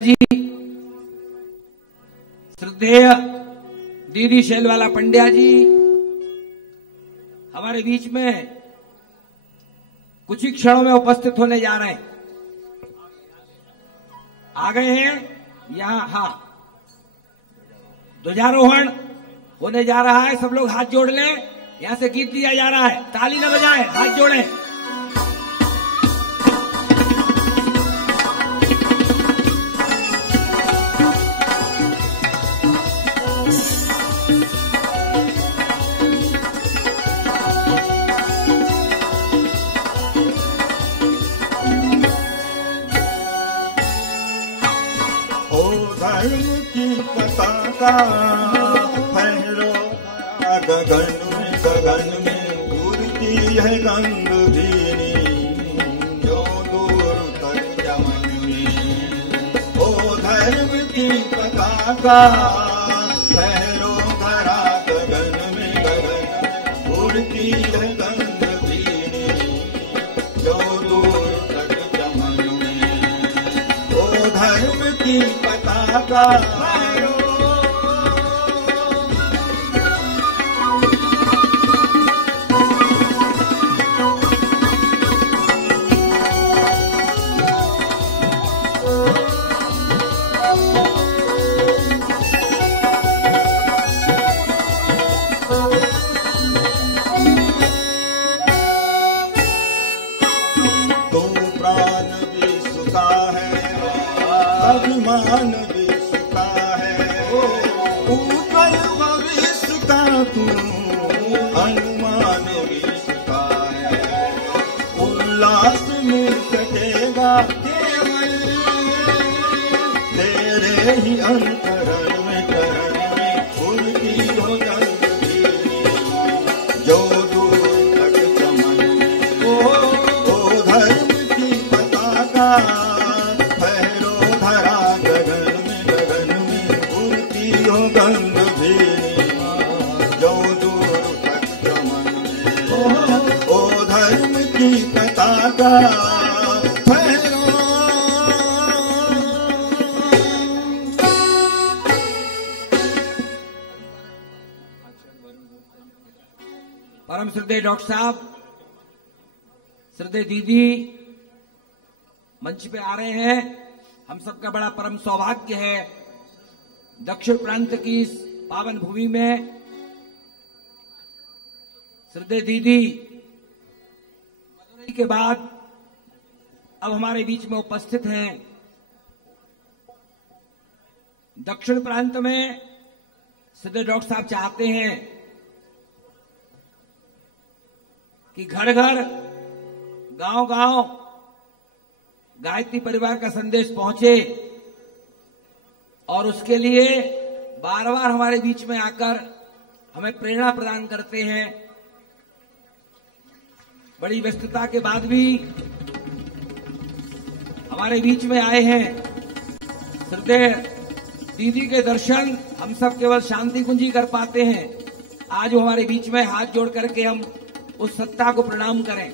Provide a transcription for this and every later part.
जी, श्रद्धेय दीदी शैलवाला पंड्या जी हमारे बीच में कुछ ही क्षणों में उपस्थित होने जा रहे हैं। आ गए हैं यहां। हाँ, ध्वजारोहण होने जा रहा है। सब लोग हाथ जोड़ लें। यहां से गीत दिया जा रहा है। ताली न बजाएं, हाथ जोड़ें। धर्म की पताका फहरो गगन में उड़ती है गंग भीनी जो दूर तक जमन में। ओ धर्म की पताका फहरो धरा गगन में उड़ती है गंग भीनी जो दूर तक जमन में। ओ धर्म की पताका तो प्राण भी सुखा है, अभिमान भी सुखा है। ऊपर भविष्य का तू अनुमान भी सुखा है। उल्लास में कटेगा केवल तेरे ही अंतरण में करण में फूलती हो गंगी जो दूर तक चमन में। ओ धर्म की पताका फहरो धरा गगन में उड़ती हो गंग भीनी जो दूर तक चमन में। ओ धर्म की पताका फहरो। परम श्रद्धेय डॉक्टर साहब, श्रद्धेय दीदी मंच पे आ रहे हैं। हम सबका बड़ा परम सौभाग्य है दक्षिण प्रांत की इस पावन भूमि में श्रद्धेय दीदी मदुरई के बाद अब हमारे बीच में उपस्थित हैं। दक्षिण प्रांत में श्रद्धेय डॉक्टर साहब चाहते हैं कि घर घर गांव गांव गायत्री परिवार का संदेश पहुंचे और उसके लिए बार बार हमारे बीच में आकर हमें प्रेरणा प्रदान करते हैं। बड़ी व्यस्तता के बाद भी हमारे बीच में आए हैं। श्रद्धेय दीदी के दर्शन हम सब केवल शांति कुंज ही कर पाते हैं। आज वो हमारे बीच में हाथ जोड़ करके हम उस सत्ता को प्रणाम करें।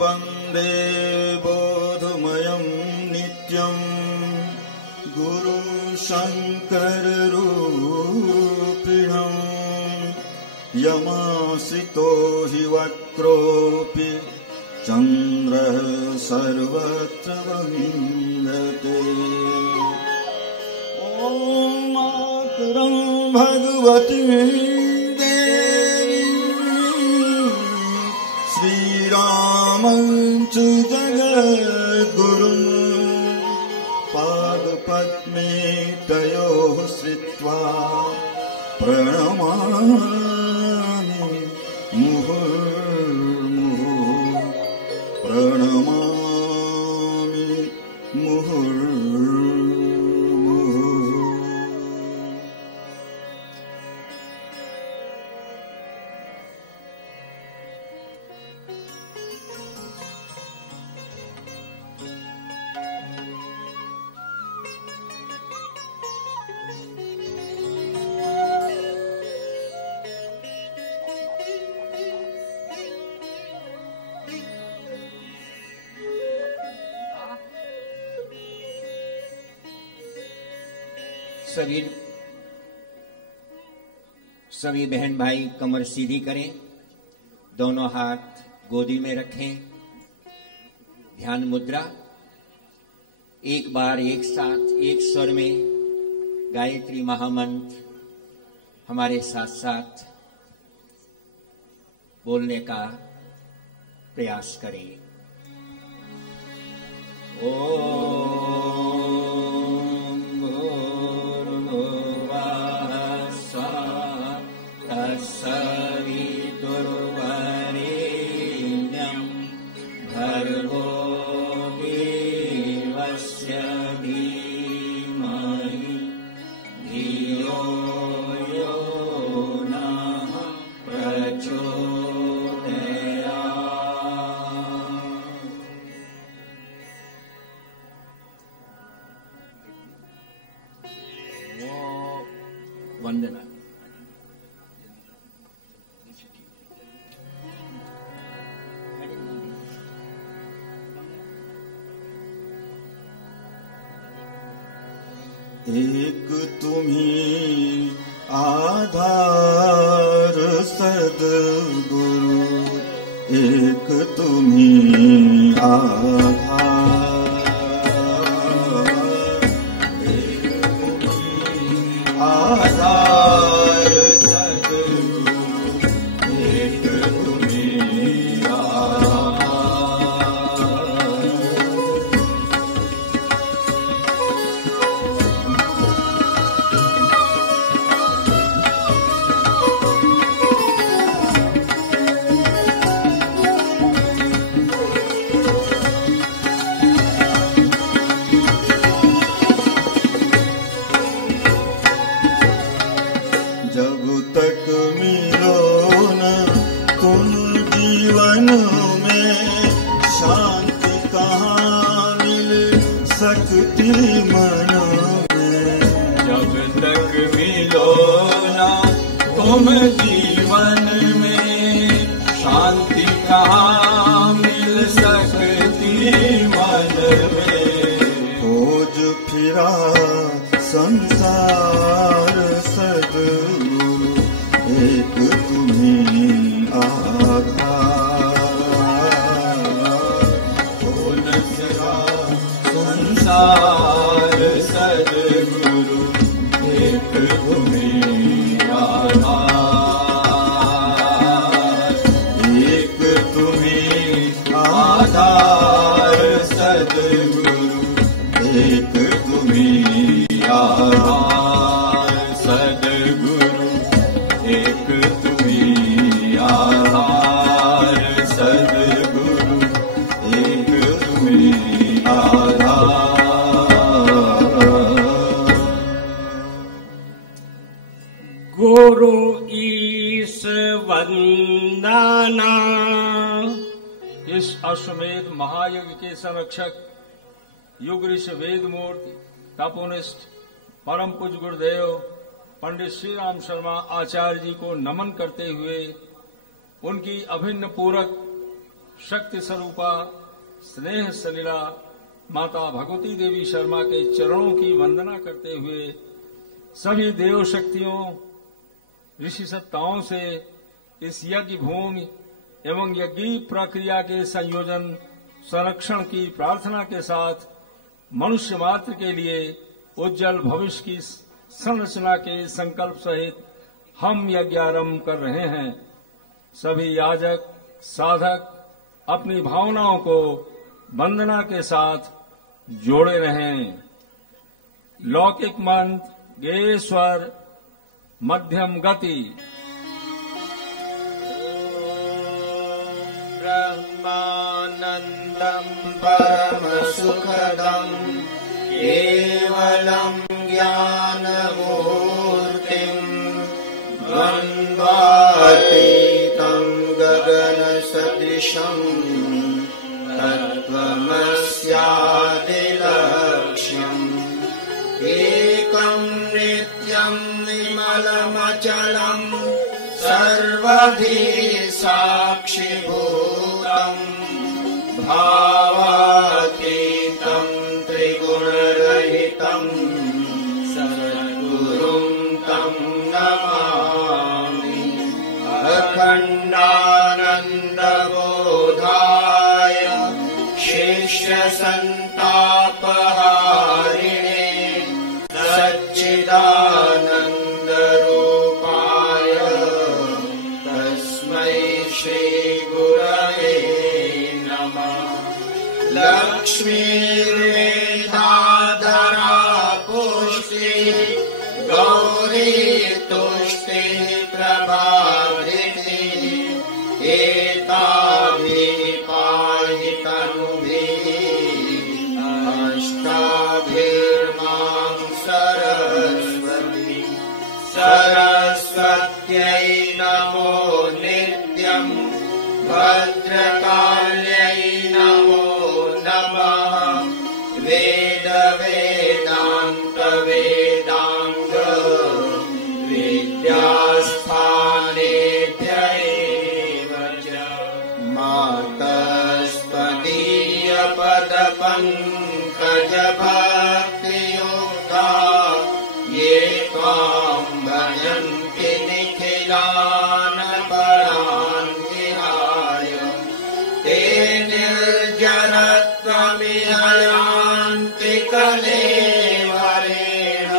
वन्दे बोधमयं नित्यं गुरुं शङ्कररूपिणं यमासितो हि वक्रोऽपि चन्द्रः सर्वत्र वन्दते। ॐ मातरं भगवती श्रीरामं च जगद्गुरुं पादपद्मे तयोः श्रित्वा प्रणमामि। सभी बहन भाई कमर सीधी करें, दोनों हाथ गोदी में रखें, ध्यान मुद्रा। एक बार एक साथ एक स्वर में गायत्री महामंत्र हमारे साथ साथ बोलने का प्रयास करें। ओम भूर्भुवः स्वः तत्सवितुर्वरेण्यं भर्गो देवस्य धीमहि धियो यो नः प्रचोदयात्। वंदना। एक तुम्ही आधार सद्गुरु, एक तुम्ही आधार, एक तुम्ही आधार सद्गुरु, एक तुम्ही आधार। जब तक मिलो न तुम जीवन में, शांति कहाँ मिल सकती मन में। जब तक मिलो न तुम जीवन में, शांति कहाँ मिल सकती मन में। खोज फिरा संसार सद्गुरु, एक तुम्ही आधार। खोज फिरा संसार सद्गुरु, एक तुम्ही आधार। एक तुम्ही आधार सद्गुरु, एक तुम्ही आधार सद्गुरु, एक तुम्ही आधार सद्गुरु, एक तुम्ही आधार। गुरु ईश वंदना। इस अश्वमेध महायज्ञ के संरक्षक युग ऋषि वेद मूर्ति तपोनिष्ठ परम पूज्य गुरुदेव पंडित श्री राम शर्मा आचार्य जी को नमन करते हुए उनकी अभिन्न पूरक शक्ति स्वरूपा स्नेह सलीला माता भगवती देवी शर्मा के चरणों की वंदना करते हुए सभी देव शक्तियों ऋषि सत्ताओं से इस यज्ञ भूमि एवं यज्ञ प्रक्रिया के संयोजन संरक्षण की प्रार्थना के साथ मनुष्य मात्र के लिए उज्जवल भविष्य की संरचना के संकल्प सहित हम यज्ञारंभ कर रहे हैं। सभी याजक साधक अपनी भावनाओं को वंदना के साथ जोड़े रहें। लौकिक मंत्र गे स्वर मध्यम गति। ब्रह्मानन्दम् परमसुखदम् केवलम् ज्ञानमूर्तिम् द्वन्द्वातीतम् गगनसदृशम् तत्त्वमस्यादिलक्ष्यम् एकम् नित्यम् विमलमचलम् सर्वधी साक्षिभूतम् भावातीतम् त्रिगुणरहितम् सद्गुरुम् खण्डानन्दबोधाय शिष्यसन्तापहारिणे सच्चिदानन्दरूपाय तस्मै श्रीगुरवे नमः। लक्ष्मीर्मेधाधरा पुष्टिः गौरी तुष्टिः प्रभावृद्धिः एताभिः पाहि तनुभिः अष्टाभिर्मां सरस्वती। सरस्वत्यै नमो नित्यम् भद्रकाल्यै नमो नमः। वेद वेदान्त वेदांग विद्यास्थानेभ्य एव च। मातस्त्वदीय पदपङ्कज भक्तियुक्ता ये त्वां भजन्ति निखिलान् परान् विहाय ते निर्जरत्वमिह यान्ति कलेवरेण।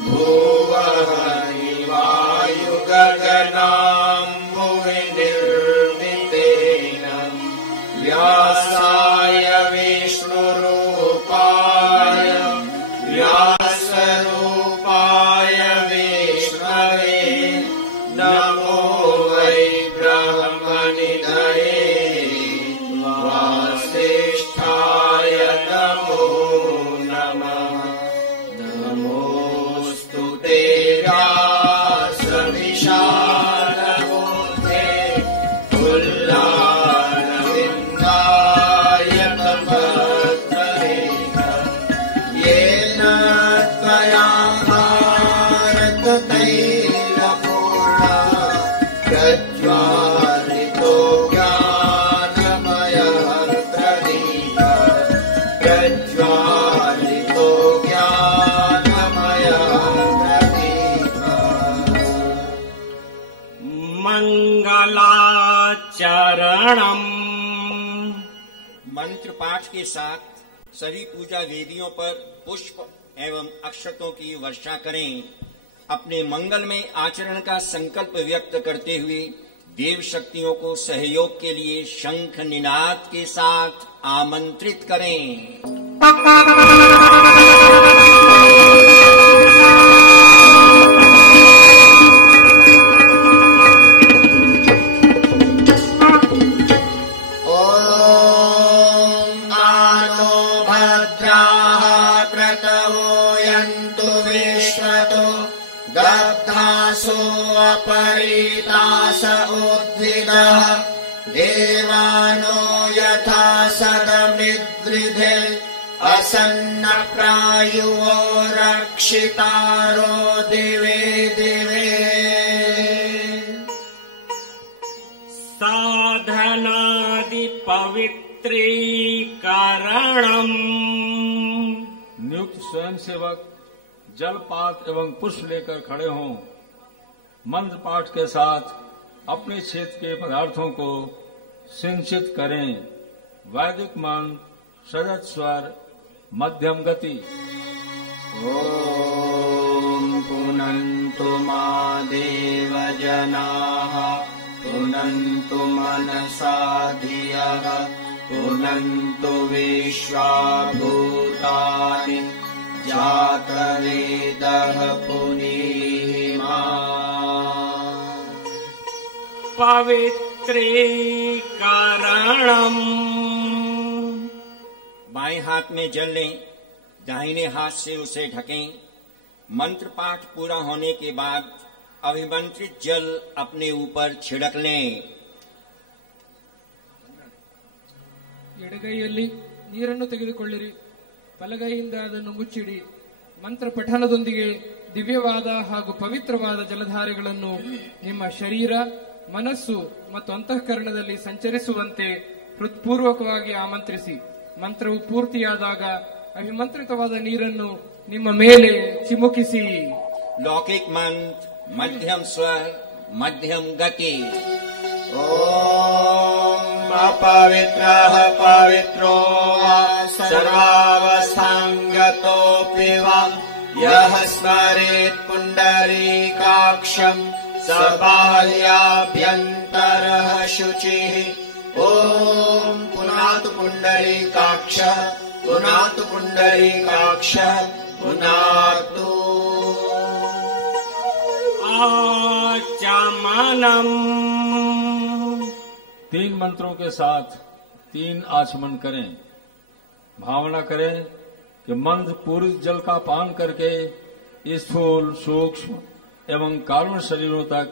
भुवः वायुगगनाम्बुवि निर्मितेन व्यासाय विष्णुरूपाय व्यासरूपाय विष्णवे नमो वै ब्रह्मनिधये वासिष्ठाय नमो नमः। नमोऽस्तु ते व्यासविशालबुद्धे तुल्यारविन्दाय तपत्रयेन येन त्वया भारततैलपूर्णा प्रज्वालितो ज्ञानमयः प्रदीपः प्रज्वालितो ज्ञानमयः प्रदीपः। मंगलाचरणम्। मंत्र पाठ के साथ सभी पूजा वेदियों पर पुष्प एवं अक्षतों की वर्षा करें। अपने मंगलमय आचरण का संकल्प व्यक्त करते हुए देव शक्तियों को सहयोग के लिए शंख निनाद के साथ आमंत्रित करें। ॐ आनो भद्राः क्रतवो यन्तु विश्वतो दग्धासो अपरीतास उद्भिदः देवानो यथा सदमिद्रिधे असन्नप्रायुवो रक्षितारो दिवे दिवे। साधनादि पवित्रीकरणम्। नियुक्त स्वयंसेवक जलपात एवं पुष्प लेकर खड़े हों। मंत्र पाठ के साथ अपने क्षेत्र के पदार्थों को सिंचित करें। वैदिक मंत्र शरद स्वर मध्यम गति। ॐ पुनन्तु मा देवजनाः पुनन्तु मनसा धियः पुनन्तु विश्वा भूतानि जातवेदः पुनीमा। पवित्रीकरणम्। बाएं हाथ में जल लें, दाहिने हाथ से उसे ढकें। मंत्र पाठ पूरा होने के बाद अभिमंत्रित जल अपने ऊपर छिड़क लें। ಎಡಗೈಯಲ್ಲಿ ನೀರನ್ನು ತೆಗೆದುಕೊಳ್ಳಿರಿ, ಬಲಗೈಯಿಂದ ಅದನ್ನು ಮುಚ್ಚಿಡಿ. ಮಂತ್ರ ಪಠನದೊಂದಿಗೆ ದಿವ್ಯವಾದ ಹಾಗೂ ಪವಿತ್ರವಾದ ಜಲಧಾರೆಗಳನ್ನು ನಿಮ್ಮ ಶರೀರ, ಮನಸ್ಸು ಮತ್ತು ಅಂತಃಕರಣದಲ್ಲಿ ಸಂಚರಿಸುವಂತೆ ಹೃತ್ಪೂರ್ವಕವಾಗಿ ಆಮಂತ್ರಿಸಿ. ಮಂತ್ರವು ಪೂರ್ತಿಯಾದಾಗ ಅಭಿಮಂತ್ರಿತವಾದ ನೀರನ್ನು ನಿಮ್ಮ ಮೇಲೆ ಚಿಮುಕಿಸಿ. लौकिक मंत्र मध्यम स्वर मध्यम गति। ॐ अपवित्रः पवित्रो वा सर्वावस्थाङ्गतोऽपि वा यः स्मरेत् पुण्डरीकाक्षम् स बाल्याभ्यन्तरः शुचिः। ॐ पुनातु पुण्डरीकाक्षः पुनातु पुण्डरीकाक्षः पुनातु। आचमनम्। 3 मंत्रों के साथ 3 आचमन करें। भावना करें कि मंत्र पूरित जल का पान करके स्थूल, सूक्ष्म एवं कारण शरीरों तक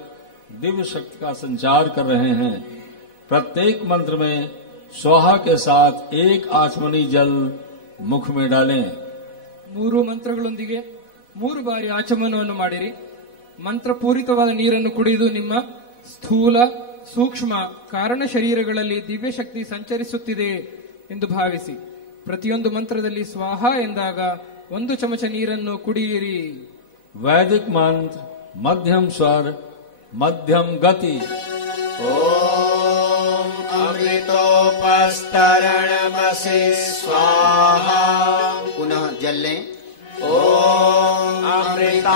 दिव्य शक्ति का संचार कर रहे हैं। प्रत्येक मंत्र में स्वाहा के साथ 1 आचमनी जल मुख में डालें। 3 ಮಂತ್ರಗಳೊಂದಿಗೆ 3 ಬಾರಿ ಆಚಮನವನ್ನು ಮಾಡಿರಿ. ಮಂತ್ರಪೂರಿತವಾದ ನೀರನ್ನು ಕುಡಿದು ನಿಮ್ಮ ಸ್ಥೂಲ, ಸೂಕ್ಷ್ಮ, ಕಾರಣ ಶರೀರಗಳಲ್ಲಿ ದಿವ್ಯ ಶಕ್ತಿ ಸಂಚರಿಸುತ್ತಿದೆ ಎಂದು ಭಾವಿಸಿ ಪ್ರತಿಯೊಂದು ಮಂತ್ರದಲ್ಲಿ ಸ್ವಾಹ ಎಂದಾಗ 1 ಚಮಚ ನೀರನ್ನು ಕುಡಿಯಿರಿ. वैदिक मंत्र मध्यम स्वर मध्यम गति। ॐ अमृतोपस्तरणमसि स्वाहा। पुनः जल लें। ॐ अमृतापिधानमसि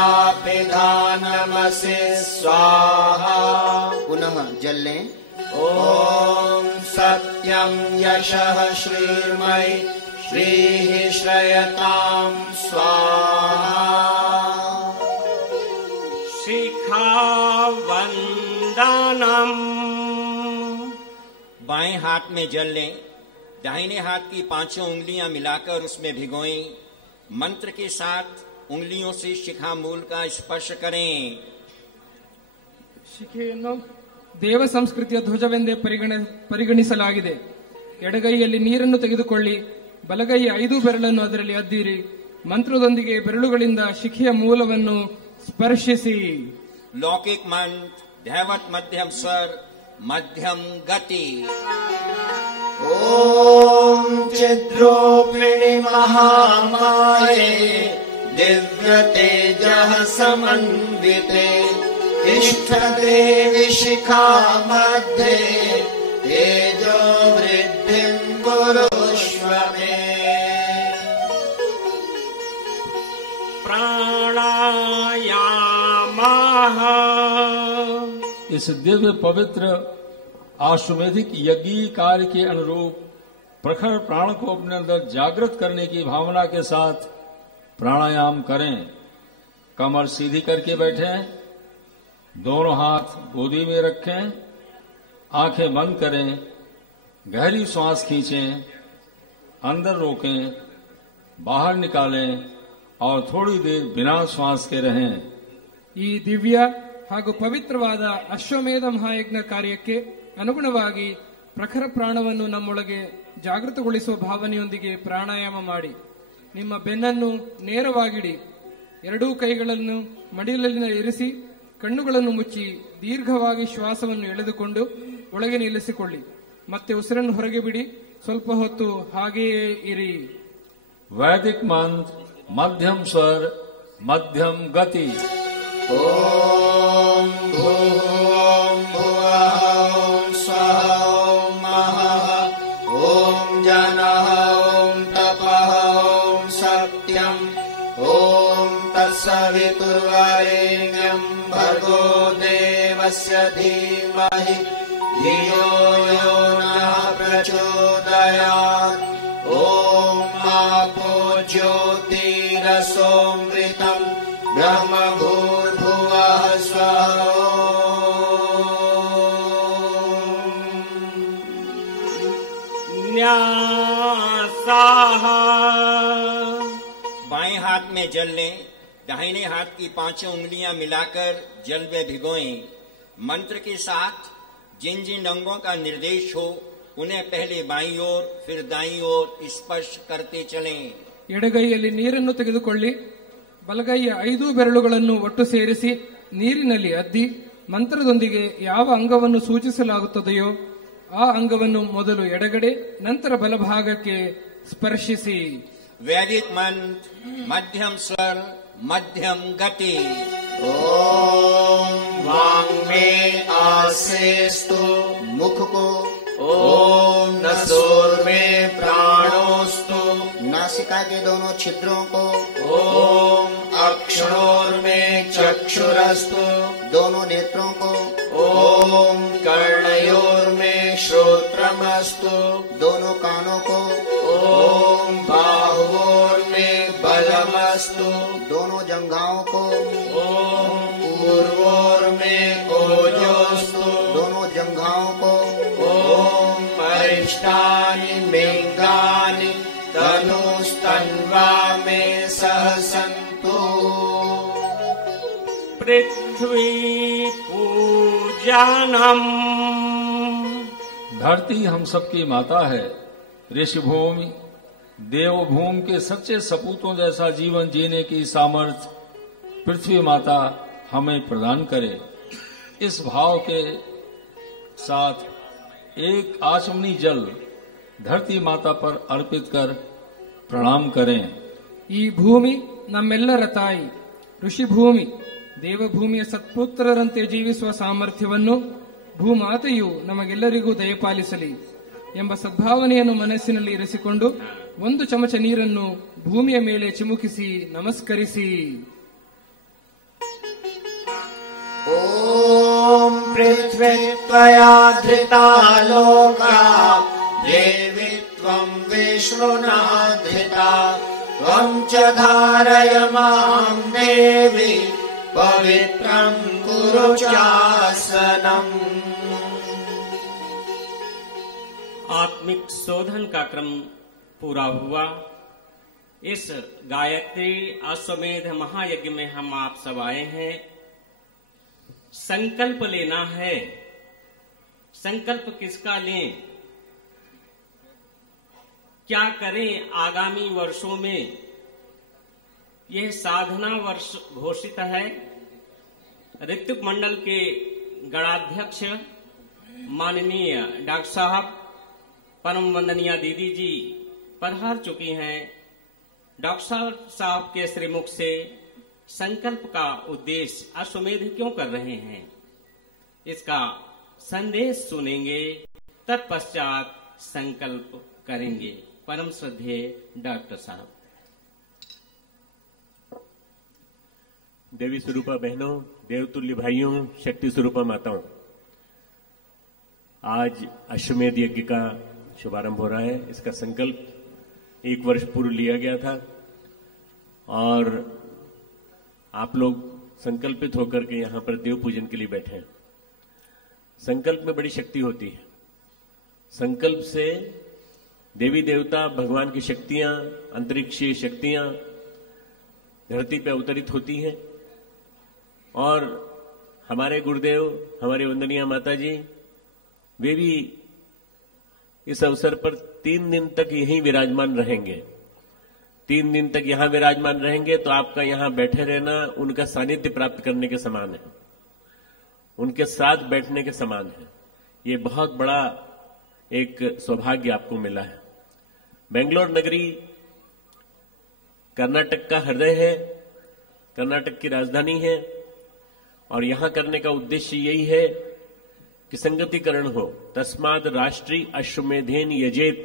स्वाहा। पुनः जल लें। ॐ सत्यं यशः श्रीमयि श्रीः श्रयतां स्वाहा। शिखावन्दनम्। बाएं हाथ में जल लें। दाहिने हाथ की 5 उंगलियां मिलाकर उसमें भिगोएं। मंत्र के साथ उंगलियों से शिखा मूल का स्पर्श करें। ಶಿಖೆಯನ್ನು ದೇವ ಸಂಸ್ಕೃತಿಯ ಧ್ವಜವೆಂದೇ ಪರಿಗಣಿಸಲಾಗಿದೆ. ಎಡಗೈಯಲ್ಲಿ ನೀರನ್ನು ತೆಗೆದುಕೊಳ್ಳಿ, ಬಲಗೈಯ 5 ಬೆರಳನ್ನು ಅದರಲ್ಲಿ ಅದ್ದಿರಿ. ಮಂತ್ರದೊಂದಿಗೆ ಬೆರಳುಗಳಿಂದ ಶಿಖೆಯ ಮೂಲವನ್ನು ಸ್ಪರ್ಶಿಸಿ. लौकिक मंत्र दैवत मध्यम स्वर मध्यम गति। ॐ चिद्रूपिणि महामाये दिव्यतेजः समन्विते इष्टदेवि शिखा मध्ये तेजो वृद्धिं कुरुष्व मे। प्राणायामः। इस दिव्य पवित्र आश्वेधिक यज्ञीय कार्य के अनुरूप प्रखर प्राण को अपने अंदर जागृत करने की भावना के साथ प्राणायाम करें। कमर सीधी करके बैठें, दोनों हाथ गोदी में रखें, आंखें बंद करें, गहरी श्वास खींचें, अंदर रोकें, बाहर निकालें और थोड़ी देर बिना श्वास के रहें। ಈ ದಿವ್ಯ ಹಾಗೂ ಪವಿತ್ರವಾದ ಅಶ್ವಮೇಧ ಮಹಾಯಜ್ಞ ಕಾರ್ಯಕ್ಕೆ ಅನುಗುಣವಾಗಿ ಪ್ರಖರ ಪ್ರಾಣವನ್ನು ನಮ್ಮೊಳಗೆ ಜಾಗೃತಗೊಳಿಸುವ ಭಾವನೆಯೊಂದಿಗೆ ಪ್ರಾಣಾಯಾಮ ಮಾಡಿ. ನಿಮ್ಮ ಬೆನ್ನನ್ನು ನೇರವಾಗಿಡಿ. 2 ಕೈಗಳನ್ನು ಮಡಿಲಲ್ಲಿ ಇರಿಸಿ ಕಣ್ಣುಗಳನ್ನು ಮುಚ್ಚಿ ದೀರ್ಘವಾಗಿ ಶ್ವಾಸವನ್ನು ಎಳೆದುಕೊಂಡು ಒಳಗೆ ನಿಲ್ಲಿಸಿಕೊಳ್ಳಿ. ಮತ್ತೆ ಉಸಿರನ್ನು ಹೊರಗೆ ಬಿಡಿ. ಸ್ವಲ್ಪ ಹೊತ್ತು ಹಾಗೆಯೇ ಇರಿ. वैदिक मंत्र मध्यम स्वर मध्यम गति। ॐ भूः भुवः ॐ स्वः ॐ महः ॐ जनः ॐ तपः ॐ सत्यम् ॐ तत्सवितुर्वरेण्यं भर्गो देवस्य धीमहि धियो यो नः प्रचोदयात्। ॐ आपो ज्योतिरसोऽमृतम् ब्रह्म भूर्भुवः स्वः। न्यासः। बाएं हाथ में जल लें। दाहिने हाथ की 5 उंगलियां मिलाकर जल में भिगोएं। मंत्र के साथ जिन जिन अंगों का निर्देश हो उन्हें पहले बाईं ओर फिर दाईं ओर स्पर्श करते चलें। ಎಡಗೈಯಲ್ಲಿ ನೀರನ್ನು ತೆಗೆದುಕೊಳ್ಳಿ, ಬಲಗೈಯ 5 ಬೆರಳುಗಳನ್ನು ಒಟ್ಟು ಸೇರಿಸಿ ನೀರಿನಲ್ಲಿ ಅದ್ದಿ ಮಂತ್ರದೊಂದಿಗೆ ಯಾವ ಅಂಗವನ್ನು ಸೂಚಿಸಲಾಗುತ್ತದೆಯೋ ಆ ಅಂಗವನ್ನು ಮೊದಲು ಎಡಗಡೆ ನಂತರ ಬಲಭಾಗಕ್ಕೆ ಸ್ಪರ್ಶಿಸಿ. वैदिक मंत्र मध्यम स्वर मध्यम गति। ॐ ओम वाङ्मे आसेस्तु मुख को, ओम नसोर्मे प्राणोस्तु नासिका के दोनों छिद्रों को, ओम अक्षणोर्मे चक्षुरस्तु दोनों नेत्रों को, ओम कर्णयोर्मे श्रोत्रमस्तु दोनों कानों को, ओम बाहुओर्मे बलमस्तु दोनों जंघाओं को, ओम पूर्वोर्मे ओजोस्तु दोनों जंघाओं को, ओम परिष्टानि मेङ्गानि तनुस्तन्वा मे सह सन्तु पृथ्वी पूजनम्। धरती हम सबकी माता है। ऋषिभूमि देवभूमि के सच्चे सपूतों जैसा जीवन जीने की सामर्थ्य पृथ्वी माता हमें प्रदान करे। इस भाव के साथ एक आचमनी जल धरती माता पर अर्पित कर प्रणाम करें। ಈ ಭೂಮಿ ನಮ್ಮೆಲ್ಲರ ತಾಯಿ. ಋಷಿ ಭೂಮಿ ದೇವಭೂಮಿಯ ಸತ್ಪುತ್ರರಂತೆ ಜೀವಿಸುವ ಸಾಮರ್ಥ್ಯವನ್ನು ಭೂಮಾತೆಯು ನಮಗೆಲ್ಲರಿಗೂ ದಯಪಾಲಿಸಲಿ ಎಂಬ ಸದ್ಭಾವನೆಯನ್ನು ಮನಸ್ಸಿನಲ್ಲಿ ಇರಿಸಿಕೊಂಡು ಒಂದು ಚಮಚ ನೀರನ್ನು ಭೂಮಿಯ ಮೇಲೆ ಚಿಮುಕಿಸಿ ನಮಸ್ಕರಿಸಿ. ओम पृथ्वी त्वया धृता लोका देवी त्वं विष्णुना धृता त्वं च धारय मां देवी पवित्रं कुरु चासनम्। आत्मिक शोधन का क्रम पूरा हुआ। इस गायत्री अश्वमेध महायज्ञ में हम आप सब आए हैं। संकल्प लेना है। संकल्प किसका लें? क्या करें आगामी वर्षों में? यह साधना वर्ष घोषित है। ऋत्विक मंडल के गणाध्यक्ष माननीय डॉक्टर साहब, परम वंदनीय दीदी जी पधार चुकी हैं। डॉक्टर साहब के श्रीमुख से संकल्प का उद्देश्य अश्वमेध क्यों कर रहे हैं, इसका संदेश सुनेंगे, तत्पश्चात संकल्प करेंगे। परम श्रद्धेय डॉक्टर साहब। देवी स्वरूपा बहनों, देवतुल्य भाइयों, शक्ति स्वरूपा माताओं, आज अश्वमेध यज्ञ का शुभारंभ हो रहा है। इसका संकल्प 1 वर्ष पूर्व लिया गया था और आप लोग संकल्पित होकर के यहां पर देव पूजन के लिए बैठे हैं। संकल्प में बड़ी शक्ति होती है। संकल्प से देवी देवता, भगवान की शक्तियां, अंतरिक्षीय शक्तियां धरती पर अवतरित होती हैं और हमारे गुरुदेव, हमारे वंदनीय माता जी, वे भी इस अवसर पर 3 दिन तक यहीं विराजमान रहेंगे। 3 दिन तक यहां विराजमान रहेंगे तो आपका यहां बैठे रहना उनका सानिध्य प्राप्त करने के समान है, उनके साथ बैठने के समान है। ये बहुत बड़ा एक सौभाग्य आपको मिला है। बेंगलोर नगरी कर्नाटक का हृदय है, कर्नाटक की राजधानी है और यहां करने का उद्देश्य यही है कि संगतिकरण हो। तस्माद राष्ट्रीय अश्वमेधेन यजेत।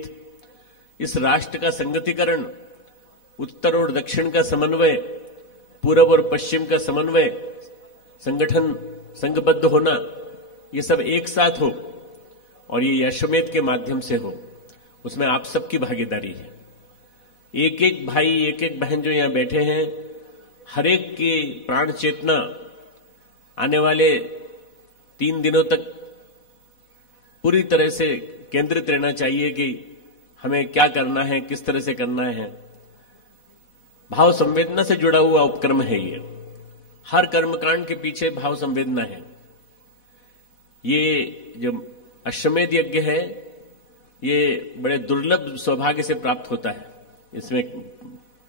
इस राष्ट्र का संगतिकरण, उत्तर और दक्षिण का समन्वय, पूर्व और पश्चिम का समन्वय, संगठन, संघबद्ध होना, ये सब एक साथ हो और ये अश्वमेध के माध्यम से हो। उसमें आप सबकी भागीदारी है। एक एक भाई, एक एक बहन जो यहां बैठे हैं, हर एक की प्राण चेतना आने वाले 3 दिनों तक पूरी तरह से केंद्रित रहना चाहिए कि हमें क्या करना है, किस तरह से करना है। भाव संवेदना से जुड़ा हुआ उपक्रम है ये। हर कर्मकांड के पीछे भाव संवेदना है। ये जो अश्वमेध यज्ञ है, ये बड़े दुर्लभ सौभाग्य से प्राप्त होता है, इसमें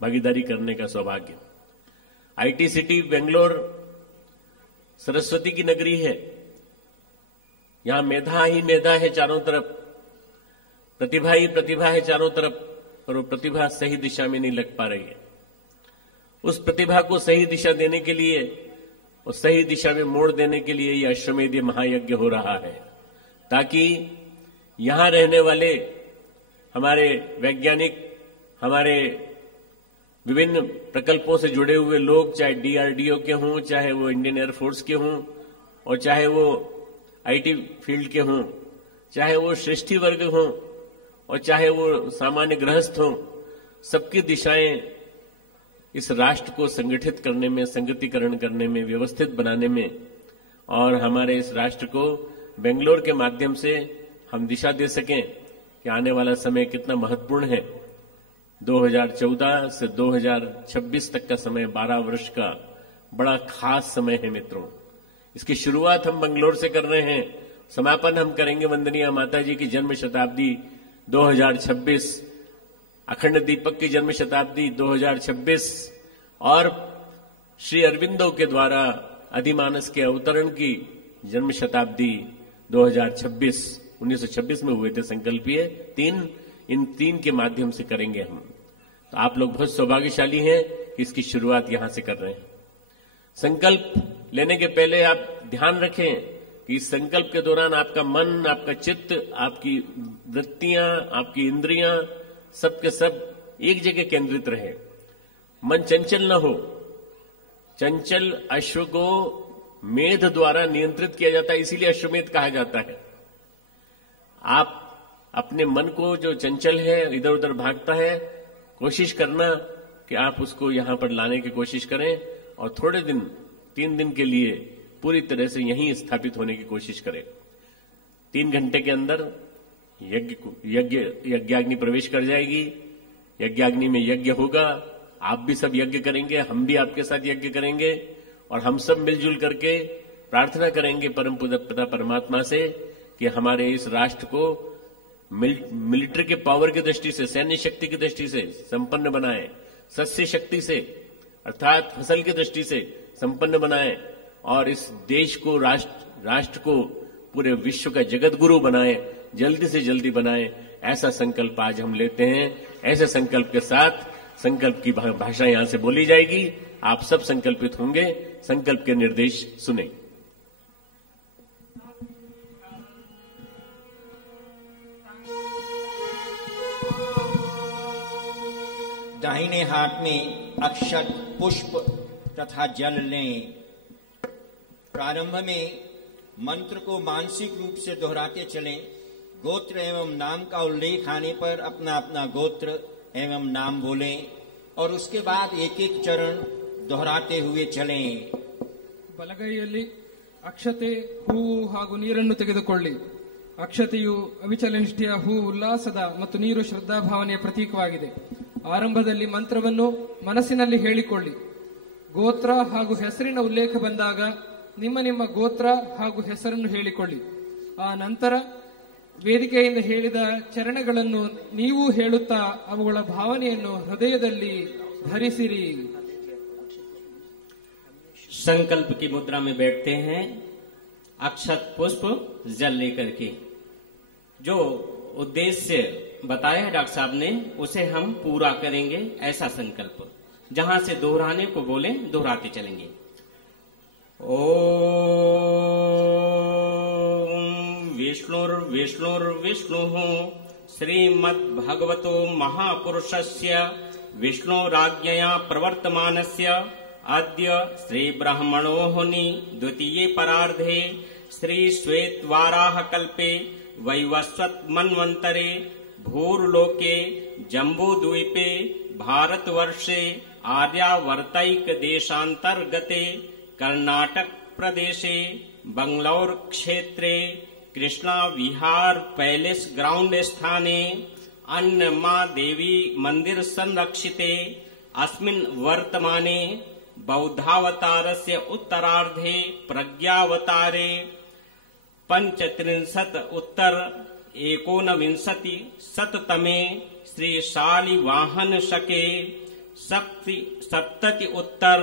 भागीदारी करने का सौभाग्य। आईटी सिटी बेंगलोर सरस्वती की नगरी है। यहां मेधा ही मेधा है चारों तरफ, प्रतिभा ही प्रतिभा है चारों तरफ, और वो प्रतिभा सही दिशा में नहीं लग पा रही है। उस प्रतिभा को सही दिशा देने के लिए और सही दिशा में मोड़ देने के लिए यह अश्वमेध महायज्ञ हो रहा है, ताकि यहां रहने वाले हमारे वैज्ञानिक, हमारे विभिन्न प्रकल्पों से जुड़े हुए लोग, चाहे डीआरडीओ के हों, चाहे वो इंडियन एयरफोर्स के हों, और चाहे वो आईटी फील्ड के हों, चाहे वो श्रेष्ठी वर्ग हों, और चाहे वो सामान्य गृहस्थ हों, सबकी दिशाएं इस राष्ट्र को संगठित करने में, संगतिकरण करने में, व्यवस्थित बनाने में, और हमारे इस राष्ट्र को बेंगलोर के माध्यम से हम दिशा दे सकें कि आने वाला समय कितना महत्वपूर्ण है। 2014 से 2026 तक का समय 12 वर्ष का बड़ा खास समय है मित्रों। इसकी शुरुआत हम बेंगलोर से कर रहे हैं, समापन हम करेंगे वंदनीय माता जी की जन्म शताब्दी 2026, अखंड दीपक की जन्म शताब्दी 2026 और श्री अरविंदो के द्वारा अधिमानस के अवतरण की जन्म शताब्दी 2026। 1926 में हुए थे संकल्पीय इन तीन के माध्यम से करेंगे हम। तो आप लोग बहुत सौभाग्यशाली हैं कि इसकी शुरुआत यहां से कर रहे हैं। संकल्प लेने के पहले आप ध्यान रखें कि इस संकल्प के दौरान आपका मन, आपका चित्त, आपकी वृत्तियां, आपकी इंद्रियां सबके सब एक जगह केंद्रित रहे। मन चंचल न हो। चंचल अश्व को मेध द्वारा नियंत्रित किया जाता है, इसीलिए अश्वमेध कहा जाता है। आप अपने मन को, जो चंचल है, इधर उधर भागता है, कोशिश करना कि आप उसको यहां पर लाने की कोशिश करें और थोड़े दिन, 3 दिन के लिए पूरी तरह से यहीं स्थापित होने की कोशिश करें। 3 घंटे के अंदर यज्ञाग्नि प्रवेश कर जाएगी। यज्ञाग्नि में यज्ञ होगा, आप भी सब यज्ञ करेंगे, हम भी आपके साथ यज्ञ करेंगे, और हम सब मिलजुल करके प्रार्थना करेंगे परम पिता परमात्मा से कि हमारे इस राष्ट्र को मिलिट्री के पावर की दृष्टि से, सैन्य शक्ति की दृष्टि से संपन्न बनाए, सस्य शक्ति से अर्थात फसल की दृष्टि से संपन्न बनाए, और इस देश को, राष्ट्र को पूरे विश्व का जगत गुरु बनाए, जल्दी से जल्दी बनाए। ऐसा संकल्प आज हम लेते हैं। ऐसे संकल्प के साथ संकल्प की भाषा यहां से बोली जाएगी। आप सब संकल्पित होंगे, संकल्प के निर्देश सुने। दाहिने हाथ में अक्षत, पुष्प तथा जल लें। प्रारंभ में मंत्र को मानसिक रूप से दोहराते चलें। गोत्र एवं नाम का उल्लेख आने पर अपना अपना गोत्र एवं नाम बोलें और उसके बाद एक एक चरण दोहराते हुए चलें। ಬಲಗೈಯಲ್ಲಿ ಅಕ್ಷತೆ, ಹೂವು ಹಾಗೂ ನೀರನ್ನು ತೆಗೆದುಕೊಳ್ಳಿ. ಅಕ್ಷತೆಯು ಅವಿಚಲನಿಷ್ಠೆಯ ಹೂ ಉಲ್ಲಾಸದ ಮತ್ತು ನೀರು ಶ್ರದ್ಧಾಭಾವನೆಯ ಪ್ರತೀಕವಾಗಿದೆ. ಆರಂಭದಲ್ಲಿ ಮಂತ್ರವನ್ನು ಮನಸ್ಸಿನಲ್ಲಿ ಹೇಳಿಕೊಳ್ಳಿ. ಗೋತ್ರ ಹಾಗೂ ಹೆಸರಿನ ಉಲ್ಲೇಖ ಬಂದಾಗ ನಿಮ್ಮ ಗೋತ್ರ ಹಾಗೂ ಹೆಸರನ್ನು ಹೇಳಿಕೊಳ್ಳಿ. ಆ ನಂತರ ವೇದಿಕೆಯಿಂದ ಹೇಳಿದ ಚರಣಗಳನ್ನು ನೀವು ಹೇಳುತ್ತಾ ಅವುಗಳ ಭಾವನೆಯನ್ನು ಹೃದಯದಲ್ಲಿ धरिसिरी। संकल्प की मुद्रा में बैठते हैं, अक्षत, पुष्प, जल लेकर के। जो उद्देश्य बताया है डॉक्टर साहब ने, उसे हम पूरा करेंगे। ऐसा संकल्प जहां से दोहराने को बोले दोहराते चलेंगे। ओम विष्णुर्विष्णुर्विष्णुः श्रीमद्भगवतो महापुरुषस्य विष्णुराज्ञया प्रवर्तमानस्य अद्य श्री ब्रह्मणोऽनि द्वितीये परार्धे श्री श्वेतवाराह कल्पे वैवस्वत मन्वन्तरे भूर्लोके जम्बूद्वीपे भारतवर्षे आर्यावर्तैक देशान्तर्गते कर्नाटक प्रदेशे बंगलौर क्षेत्रे कृष्णा विहार पैलेस ग्राउंड स्थाने अन्नमा देवी मंदिर संरक्षिते अस्मिन् वर्तमाने बौद्धावतारस्य उत्तरार्धे प्रज्ञावतारे 35 उत्तर 19 शततमे श्री शालिवाहन शके 70 उत्तर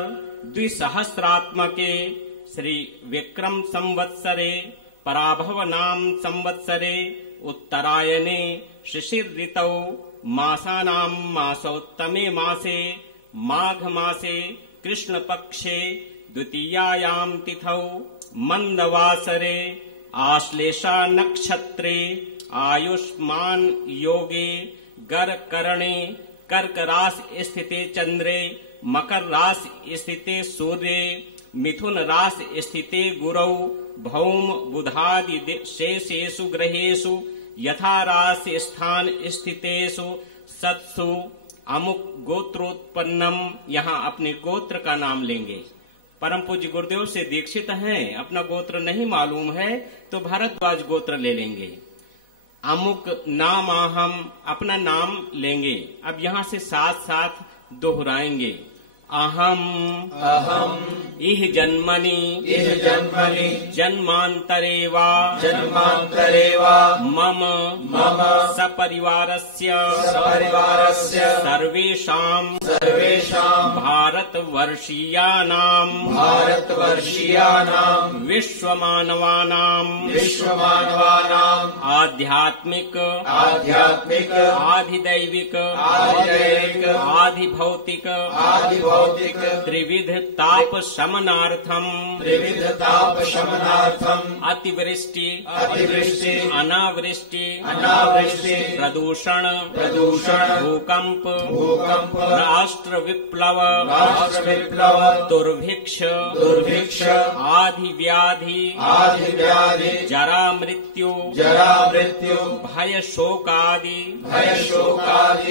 2000 श्री विक्रम संवत्सरे पराभव नाम संवत्सरे उत्तरायणे शिशिर ऋतौ मासानां मासोत्तमे मासे माघ मासे कृष्ण पक्षे द्वितीयायां तिथौ मंदवासरे आश्लेषा नक्षत्रे आयुष्मान योगे गर्करणे कर्क राशि स्थिते चंद्रे मकर राशि स्थिते सूर्ये मिथुन राशि स्थिते गुरौ भौम बुधादि शेषेषु ग्रहेषु यथा राशि स्थान स्थितेषु सत्सु अमुक गोत्रोत्पन्नम। यहाँ अपने गोत्र का नाम लेंगे। परम पूज्य गुरुदेव से दीक्षित हैं, अपना गोत्र नहीं मालूम है तो भारद्वाज गोत्र ले लेंगे। अमुक नाम अहम, अपना नाम लेंगे। अब यहाँ से साथ साथ दोहराएंगे। अहम अहम इह जन्मनि जन्मांतरे वा मम सपरिवारस्य सर्वेषां भारतवर्षीयानां विश्वमानवानां आध्यात्मिक आधिदैविक आधिभौतिक त्रिविध ताप शमनार्थम अतिवृष्टि अनावृष्टि प्रदूषण भूकंप राष्ट्र विप्लव दुर्भिक्ष आदि व्याधि जरा मृत्यु भय शोकादि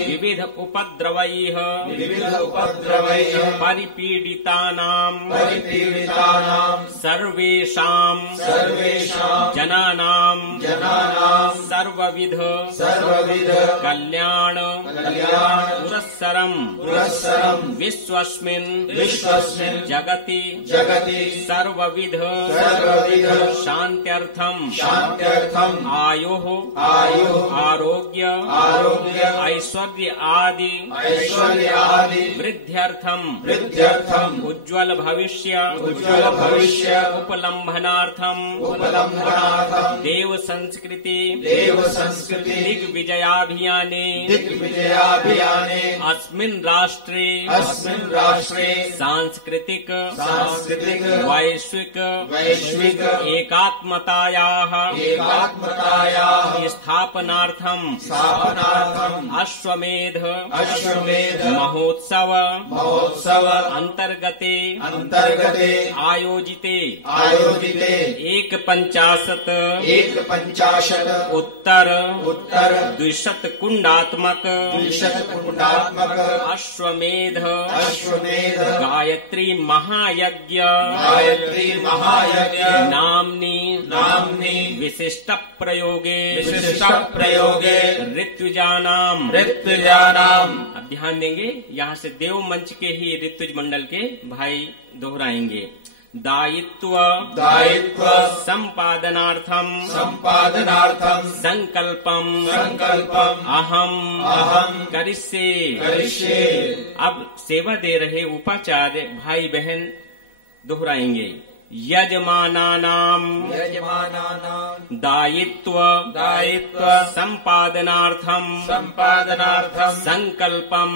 विविध उपद्रवैः परिपीडितानां सर्वेषां जनानां सर्वविध कल्याण पुरस्सरं विश्वस्मिन् जगति सर्वविध शान्त्यर्थं आयुः आरोग्य ऐश्वर्य आदि वृद्ध्यर्थं उज्ज्वल भविष्य उपलम्भनार्थं देव संस्कृति दिग्विजयाभियाने अस्मिन् राष्ट्रे सांस्कृतिक वैश्विक एकात्मतायाः स्थापनार्थं अश्वमेध महोत्सव अंतर्गते आयोजिते 51 उत्तर 200 कुंडात्मक अश्वमेध गायत्री महायज्ञ नाम्नी विशिष्ट प्रयोगे ऋत्विजानाम। अब ध्यान देंगे, यहाँ से देव मंच के ही ऋत्विज मंडल के भाई दोहराएंगे। दायित्व संपादनार्थम संकल्पम अहम करिष्ये। अब सेवा दे रहे उपाचार्य भाई बहन दोहराएंगे। यजमानानां दायित्व संपादनार्थम संकल्पम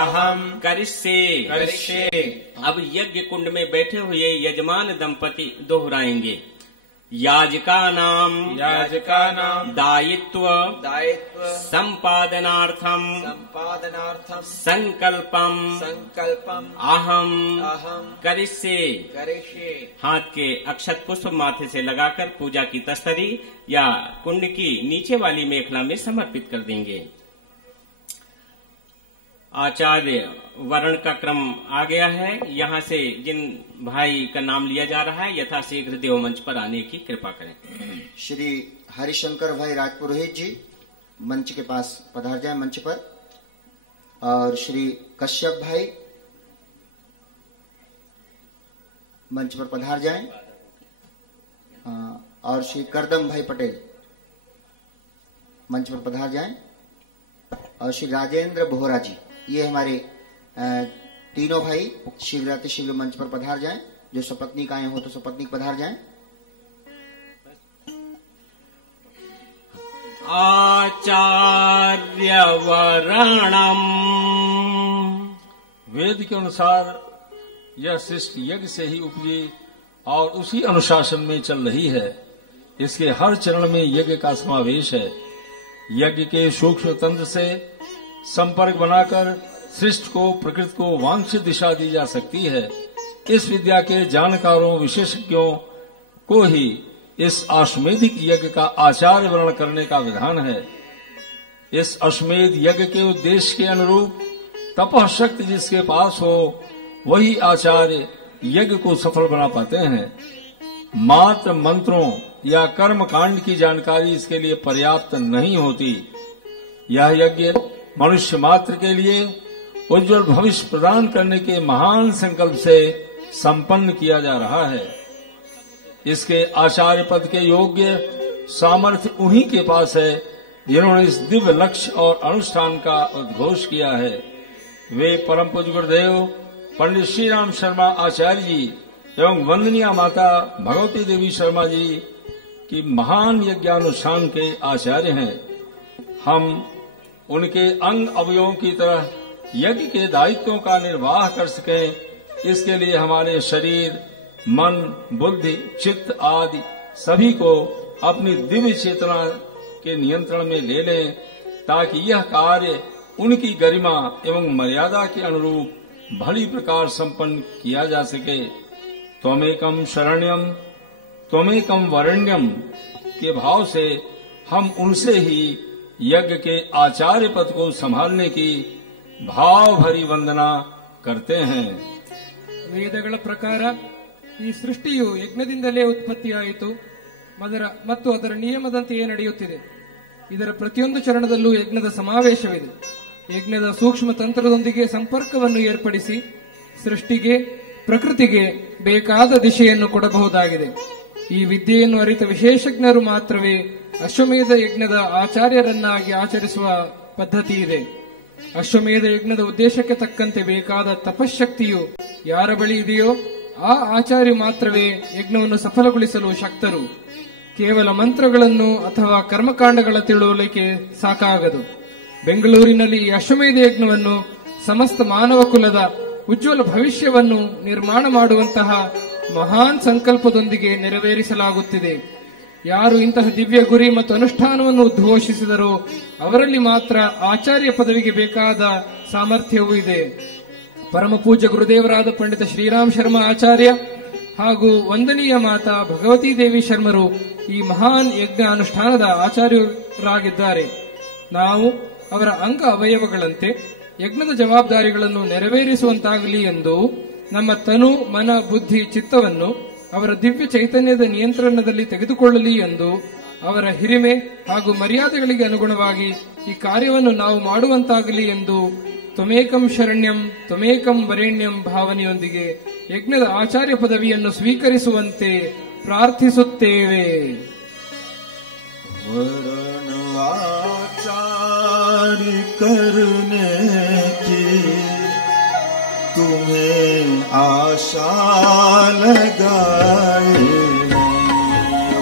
अहम करिष्ये। अब यज्ञ कुंड में बैठे हुए यजमान दंपति दोहराएंगे। याजकानां दायित्व संपादनार्थम संकल्पम अहम करिष्ये। हाथ के अक्षत पुष्प माथे से लगाकर पूजा की तस्तरी या कुंड की नीचे वाली मेखला में समर्पित कर देंगे। आचार्य वर्ण का क्रम आ गया है। यहाँ से जिन भाई का नाम लिया जा रहा है यथाशीघ्र देव मंच पर आने की कृपा करें। श्री हरिशंकर भाई राजपुरोहित जी मंच के पास पधार जाए मंच पर, और श्री कश्यप भाई मंच पर पधार जाएं, और श्री करदम भाई पटेल मंच पर पधार जाएं, और श्री राजेंद्र बोहरा जी, ये हमारे तीनों भाई शीघ्र मंच पर पधार जाएं। जो सपत्नीक आए हो तो सपत्नीक पधार जाएं। आचार्य वरणम। वेद के अनुसार यह सृष्टि यज्ञ से ही उपजी और उसी अनुशासन में चल रही है। इसके हर चरण में यज्ञ का समावेश है। यज्ञ के सूक्ष्म तंत्र से संपर्क बनाकर सृष्टि को, प्रकृति को वांछित दिशा दी जा सकती है। इस विद्या के जानकारों, विशेषज्ञों को ही इस अश्वमेधिक यज्ञ का आचार्य वर्ण करने का विधान है। इस अश्वमेध यज्ञ के उद्देश्य के अनुरूप तपः शक्ति जिसके पास हो वही आचार्य यज्ञ को सफल बना पाते हैं। मात्र मंत्रों या कर्म कांड की जानकारी इसके लिए पर्याप्त नहीं होती। यह यज्ञ मनुष्य मात्र के लिए उज्जवल भविष्य प्रदान करने के महान संकल्प से संपन्न किया जा रहा है। इसके आचार्य पद के योग्य सामर्थ्य उन्हीं के पास है जिन्होंने इस दिव्य लक्ष्य और अनुष्ठान का उद्घोष किया है। वे परम पूज्य गुरुदेव पंडित श्री राम शर्मा आचार्य जी एवं वंदनीय माता भगवती देवी शर्मा जी की महान यज्ञानुष्ठान के आचार्य हैं। हम उनके अंग अवयवों की तरह यज्ञ के दायित्वों का निर्वाह कर सकें, इसके लिए हमारे शरीर, मन, बुद्धि, चित्त आदि सभी को अपनी दिव्य चेतना के नियंत्रण में ले लें, ताकि यह कार्य उनकी गरिमा एवं मर्यादा के अनुरूप भली प्रकार संपन्न किया जा सके। त्वमेकम शरण्यम त्वमेकम वरेण्यम के भाव से हम उनसे ही यज्ञ के आचार्य पद को संभालने की भाव भरी वंदना करते हैं। ವೇದಗಳ ಪ್ರಕಾರ ಈ ಸೃಷ್ಟಿಯು ಯಜ್ಞದಿಂದಲೇ ಉತ್ಪತ್ತಿಯಾಯಿತು ಮತ್ತು ಅದರ ನಿಯಮದಂತೆಯೇ ನಡೆಯುತ್ತಿದೆ. ಇದರ ಪ್ರತಿಯೊಂದು ಚರಣದಲ್ಲೂ ಯಜ್ಞದ ಸಮಾವೇಶವಿದೆ. ಯಜ್ಞದ ಸೂಕ್ಷ್ಮ ತಂತ್ರದೊಂದಿಗೆ ಸಂಪರ್ಕವನ್ನು ಏರ್ಪಡಿಸಿ ಸೃಷ್ಟಿಗೆ, ಪ್ರಕೃತಿಗೆ ಬೇಕಾದ ದಿಶೆಯನ್ನು ಕೊಡಬಹುದಾಗಿದೆ. ಈ ವಿದ್ಯೆಯನ್ನು ಅರಿತ ವಿಶೇಷಜ್ಞರು ಮಾತ್ರವೇ ಅಶ್ವಮೇಧ ಯಜ್ಞದ ಆಚಾರ್ಯರನ್ನಾಗಿ ಆಚರಿಸುವ ಪದ್ಧತಿ ಇದೆ. ಅಶ್ವಮೇಧ ಯಜ್ಞದ ಉದ್ದೇಶಕ್ಕೆ ತಕ್ಕಂತೆ ಬೇಕಾದ ತಪಶ್ಶಕ್ತಿಯು ಯಾರ ಬಳಿ ಇದೆಯೋ ಆ ಆಚಾರ್ಯ ಮಾತ್ರವೇ ಯಜ್ಞವನ್ನು ಸಫಲಗೊಳಿಸಲು ಶಕ್ತರು. ಕೇವಲ ಮಂತ್ರಗಳನ್ನು ಅಥವಾ ಕರ್ಮಕಾಂಡಗಳ ತಿಳುವಳಿಕೆ ಸಾಕಾಗದು. ಬೆಂಗಳೂರಿನಲ್ಲಿ ಈ ಅಶ್ವಮೇಧ ಯಜ್ಞವನ್ನು ಸಮಸ್ತ ಮಾನವ ಕುಲದ ಉಜ್ವಲ ಭವಿಷ್ಯವನ್ನು ನಿರ್ಮಾಣ ಮಾಡುವಂತಹ ಮಹಾನ್ ಸಂಕಲ್ಪದೊಂದಿಗೆ ನೆರವೇರಿಸಲಾಗುತ್ತಿದೆ. ಯಾರು ಇಂತಹ ದಿವ್ಯ ಗುರಿ ಮತ್ತು ಅನುಷ್ಠಾನವನ್ನು ಉದ್ಘೋಷಿಸಿದರೋ ಅವರಲ್ಲಿ ಮಾತ್ರ ಆಚಾರ್ಯ ಪದವಿಗೆ ಬೇಕಾದ ಸಾಮರ್ಥ್ಯವೂ ಇದೆ. ಪರಮ ಪೂಜ್ಯ ಗುರುದೇವರಾದ ಪಂಡಿತ ಶ್ರೀರಾಮ್ ಶರ್ಮಾ ಆಚಾರ್ಯ ಹಾಗೂ ವಂದನೀಯ ಮಾತಾ ಭಗವತೀ ದೇವಿ ಶರ್ಮರು ಈ ಮಹಾನ್ ಯಜ್ಞ ಅನುಷ್ಠಾನದ ಆಚಾರ್ಯರಾಗಿದ್ದಾರೆ. ನಾವು ಅವರ ಅಂಗ ಅವಯವಗಳಂತೆ ಯಜ್ಞದ ಜವಾಬ್ದಾರಿಗಳನ್ನು ನೆರವೇರಿಸುವಂತಾಗಲಿ ಎಂದು ನಮ್ಮ ತನು, ಮನ, ಬುದ್ಧಿ, ಚಿತ್ತವನ್ನು ಅವರ ದಿವ್ಯ ಚೈತನ್ಯದ ನಿಯಂತ್ರಣದಲ್ಲಿ ತೆಗೆದುಕೊಳ್ಳಲಿ ಎಂದು ಅವರ ಹಿರಿಮೆ ಹಾಗೂ ಮರ್ಯಾದೆಗಳಿಗೆ ಅನುಗುಣವಾಗಿ ಈ ಕಾರ್ಯವನ್ನು ನಾವು ಮಾಡುವಂತಾಗಲಿ ಎಂದು ತ್ವಮೇಕಂ ಶರಣ್ಯಂ ತ್ವಮೇಕಂ ವರೇಣ್ಯಂ ಭಾವನೆಯೊಂದಿಗೆ ಯಜ್ಞದ ಆಚಾರ್ಯ ಪದವಿಯನ್ನು ಸ್ವೀಕರಿಸುವಂತೆ ಪ್ರಾರ್ಥಿಸುತ್ತೇವೆ. आचार्य करने की तुम्हें आशा लगाए,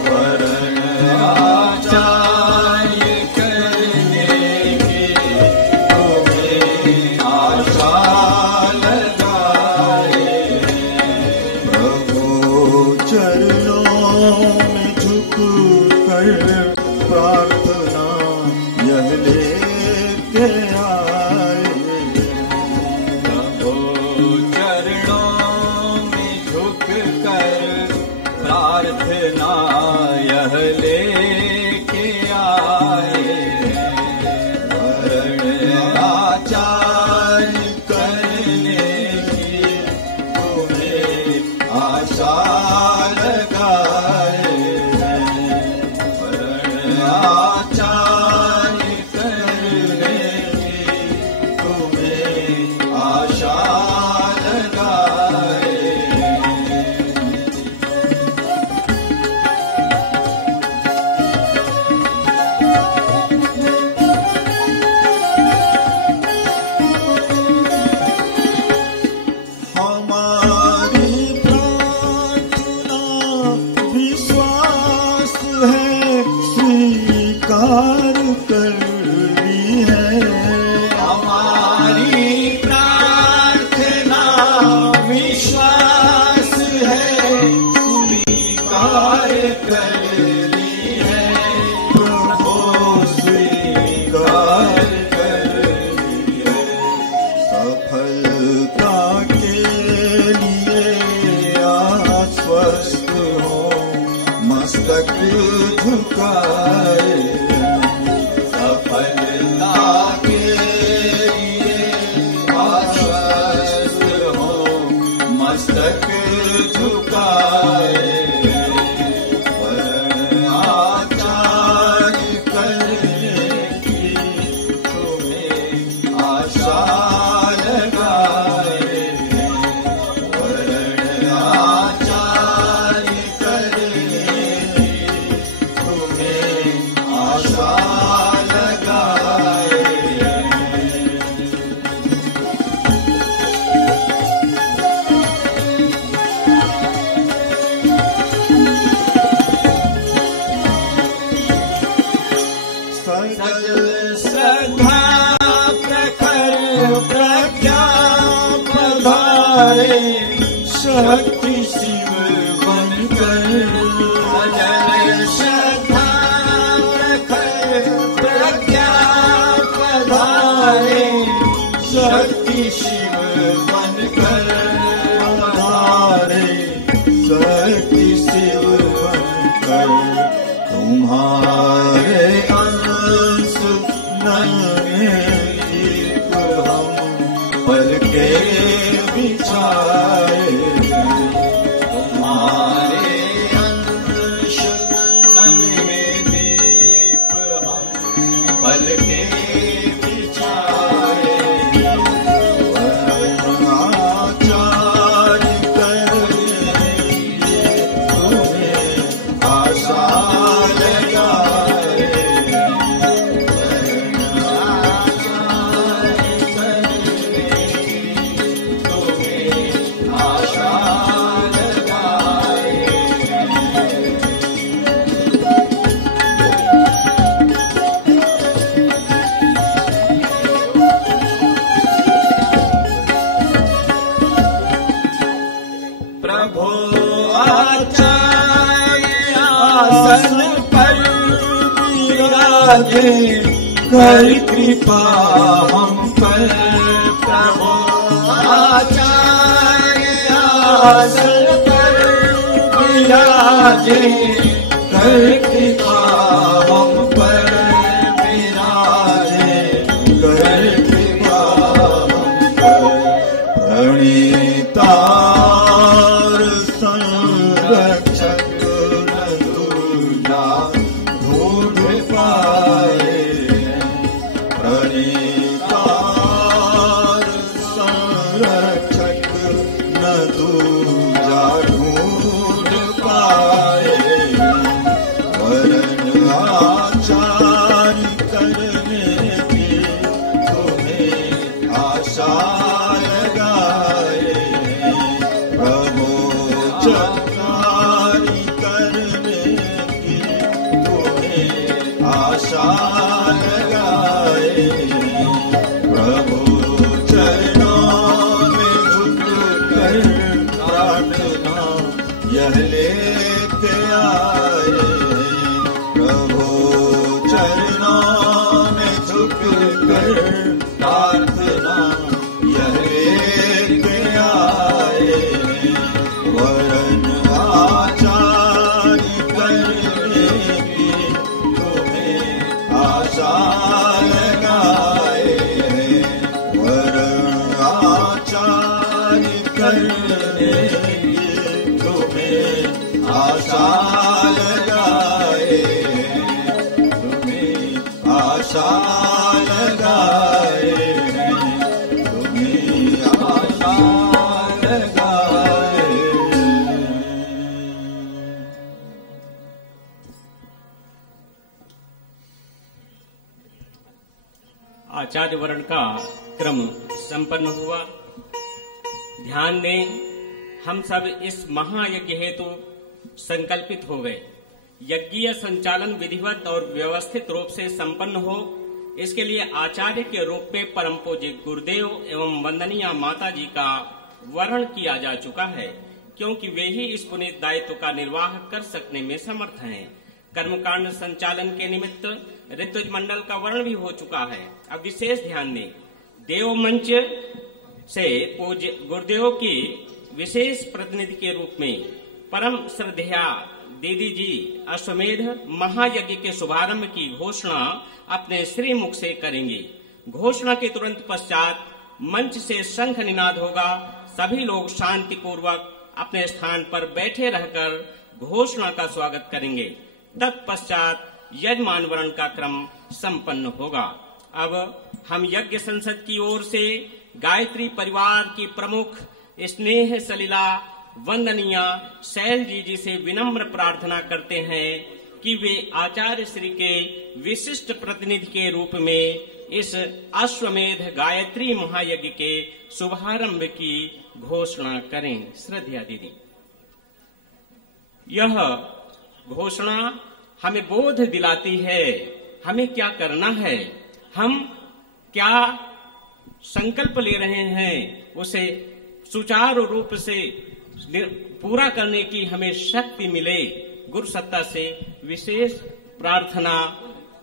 वरण आचार्य करने की तुम्हें आशा लगाए, प्रभु चरणों में झुक कर प्रार्थना यह लेके आए, प्रभु चरणों में झुक कर प्रार्थना यह लेके आए, वरण आचार्य करने की तुम्हें आशा लगाए, वरण आचार्य करने की तुम्हें आशा लगाए। हमारी प्रार्थना विश्वास है, स्वीकार कर ली है, हमारी प्रार्थना विश्वास झुकाए सफलता के लिए आश्वस्त हो मस्तक झुकाए वर्ण आचार्य करने की तुम्हें आशा लगाए वर्ण आचार्य करने की तुम्हें आशा लगाए सकल श्रद्धा प्रखर प्रज्ञा पधारे शक्ति शिव बनकर सकल श्रद्धा प्रखर प्रज्ञा पधारे शक्ति शिव बनकर पधारे शक्ति शिव बनकर तुम्हारे अंश नन्हे एक हम पल के बिछाए तुम्हारे अंश नन्हे दीप हम पल के बिछाए वर्ण आचार्य करने तुम्हें आशा लगाए वर्ण आचार्य करने तुम्हें आशा लगाए प्रभु आचार्य आसन पर विराजे कर कृपा हम पर प्रभु आचार्य आसन पर विराजे कर कृपा हम पर विराजे कर कृपा हम पर प्रणीतार संरक्षक न दूजा ढूंढ पाए प्रणीतार संरक्षक न दूजा ढूंढ पाए वरण आचार्य करने की तुम्हें आशा लगाए प्रभोचकारी करने की तुम्हें आशा लगाए प्रभु चरणों में झुक कर प्रार्थना यह लेते आए प्रभु चरणों में झुक कर प्रार्थना यह लेते आए वरण आचार्य करने की तुम्हें आशा लगाए वरण आचार्य करने की तुम्हें आशा लगाए तुम्हें आशा लगाए तुम्हें आशा लगाए आचार्य वर्ण का क्रम संपन्न हुआ। ध्यान दें, हम सब इस महायज्ञ हेतु संकल्पित हो गए। यज्ञीय संचालन विधिवत और व्यवस्थित रूप से संपन्न हो, इसके लिए आचार्य के रूप में परम पूज्य गुरुदेव एवं वंदनीय माता जी का वर्ण किया जा चुका है, क्योंकि वे ही इस पुनीत दायित्व का निर्वाह कर सकने में समर्थ हैं। कर्मकांड संचालन के निमित्त ऋतुज मंडल का वर्ण भी हो चुका है। अब विशेष ध्यान दें, देव मंच से पूज्य गुरुदेव की विशेष प्रतिनिधि के रूप में परम श्रद्धेया दीदी जी अश्वमेध महायज्ञ के शुभारंभ की घोषणा अपने श्री मुख से करेंगे। घोषणा के तुरंत पश्चात मंच से शंख निनाद होगा। सभी लोग शांति पूर्वक अपने स्थान पर बैठे रहकर घोषणा का स्वागत करेंगे। तत्पश्चात यजमान वरण का क्रम संपन्न होगा। अब हम यज्ञ संसद की ओर से गायत्री परिवार की प्रमुख स्नेह सलिला वंदनीय शैल जी से विनम्र प्रार्थना करते हैं कि वे आचार्य श्री के विशिष्ट प्रतिनिधि के रूप में इस अश्वमेध गायत्री महायज्ञ के शुभारंभ की घोषणा करें। श्रद्धा दीदी, यह घोषणा हमें बोध दिलाती है हमें क्या करना है, हम क्या संकल्प ले रहे हैं, उसे सुचारू रूप से पूरा करने की हमें शक्ति मिले। गुरु सत्ता से विशेष प्रार्थना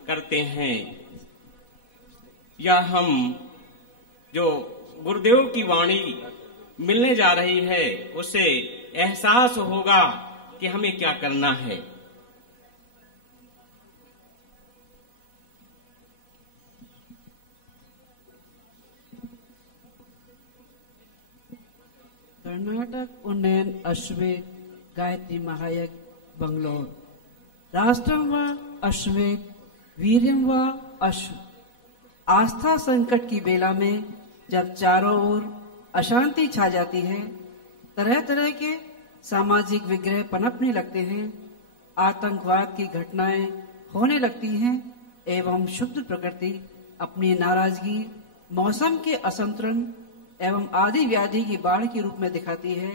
करते हैं। या हम जो गुरुदेव की वाणी मिलने जा रही है उसे एहसास होगा कि हमें क्या करना है। कर्नाटक उन्नयन अश्वमेध गायत्री महायज्ञ बंगलोर। राष्ट्रम व अश्वमेध वीर्यम व अश्व। आस्था संकट की बेला में जब चारों ओर अशांति छा जाती है, तरह तरह के सामाजिक विग्रह पनपने लगते हैं, आतंकवाद की घटनाएं होने लगती हैं एवं शुद्ध प्रकृति अपनी नाराजगी मौसम के असंतुलन एवं आदि व्याधि की बाढ़ के रूप में दिखाती है,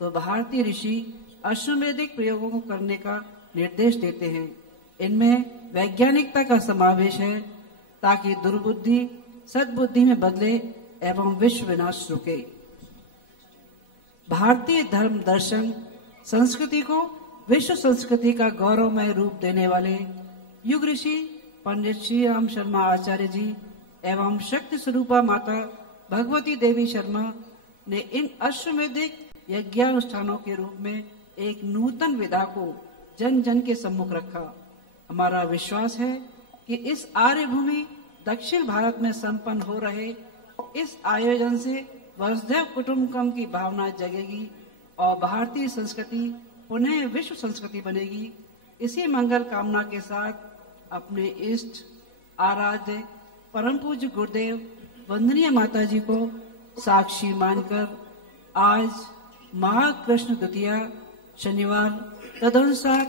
तो भारतीय ऋषि अश्वमेधिक प्रयोगों को करने का निर्देश देते हैं। इनमें वैज्ञानिकता का समावेश है ताकि दुर्बुद्धि सद्बुद्धि में बदले एवं विश्व विनाश रुके। भारतीय धर्म दर्शन संस्कृति को विश्व संस्कृति का गौरवमय रूप देने वाले युग ऋषि पंडित श्री राम शर्मा आचार्य जी एवं शक्ति स्वरूपा माता भगवती देवी शर्मा ने इन अश्वमेधिक यज्ञानुष्ठानों के रूप में एक नूतन विधा को जन जन के सम्मुख रखा। हमारा विश्वास है कि इस आर्य भूमि दक्षिण भारत में संपन्न हो रहे इस आयोजन से वसुधैव कुटुंबकम की भावना जगेगी और भारतीय संस्कृति पुनः विश्व संस्कृति बनेगी। इसी मंगल कामना के साथ अपने इष्ट आराध्य परम पूज्य गुरुदेव वंदनीय माता जी को साक्षी मानकर आज माघ कृष्ण द्वितीया शनिवार तदनुसार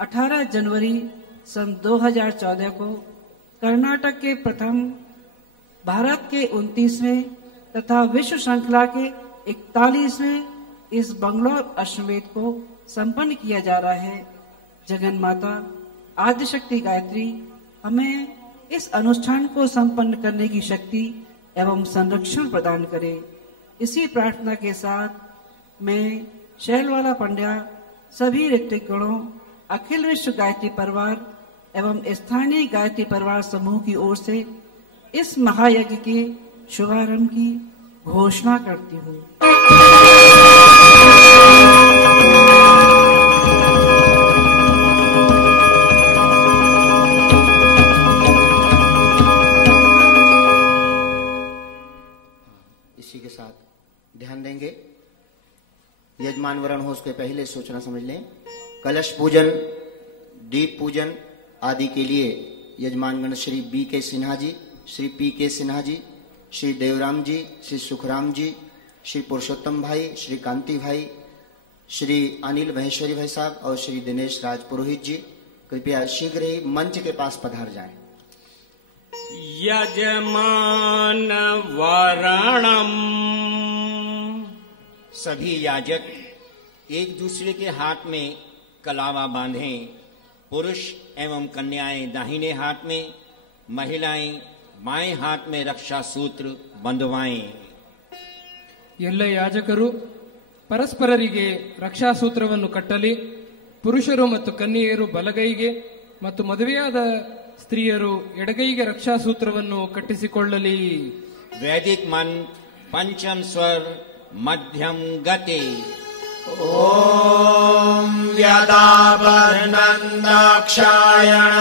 18 जनवरी सन 2014 को कर्नाटक के प्रथम, भारत के 29वें तथा विश्व श्रृंखला के 41वें इस बंगलोर अश्वमेध को संपन्न किया जा रहा है। जगन माता आदिशक्ति गायत्री हमें इस अनुष्ठान को संपन्न करने की शक्ति एवं संरक्षण प्रदान करे। इसी प्रार्थना के साथ मैं शैलवाला पंड्या, सभी ऋत्विकगणों, अखिल विश्व गायत्री परिवार एवं स्थानीय गायत्री परिवार समूह की ओर से इस महायज्ञ के शुभारंभ की घोषणा करती हूँ। इसी के साथ ध्यान देंगे, यजमान वरण हो उसके पहले सोचना समझ लें। कलश पूजन, दीप पूजन आदि के लिए यजमानगण श्री बी के सिन्हा जी, श्री पी के सिन्हा जी, श्री देवराम जी, श्री सुखराम जी, श्री पुरुषोत्तम भाई, श्री कांति भाई, श्री अनिल महेश्वरी भाई साहब और श्री दिनेश राज पुरोहित जी कृपया शीघ्र ही मंच के पास पधार जाएं। यजमान वरणम। सभी याजक एक दूसरे के हाथ में कलावा बांधें। पुरुष एवं कन्याएं दाहिने हाथ में, महिलाएं बाएं हाथ में रक्षा सूत्र बंधवाएं। ಎಲ್ಲ ಯಾಜಕರು ಪರಸ್ಪರರಿಗೆ ರಕ್ಷಾ ಸೂತ್ರವನ್ನು ಕಟ್ಟಲಿ. ಪುರುಷರು ಮತ್ತು ಕನ್ಯೆಯರು ಬಲಗೈಗೆ ಮತ್ತು ಮದುವೆಯಾದ ಸ್ತ್ರೀಯರು ಎಡಗೈಗೆ ರಕ್ಷಾ ಸೂತ್ರವನ್ನು ಕಟ್ಟಿಸಿಕೊಳ್ಳಲಿ. वैदिक मंत्र पंचम स्वर मध्यम गति। ॐ यदावर्णन्दाक्षायण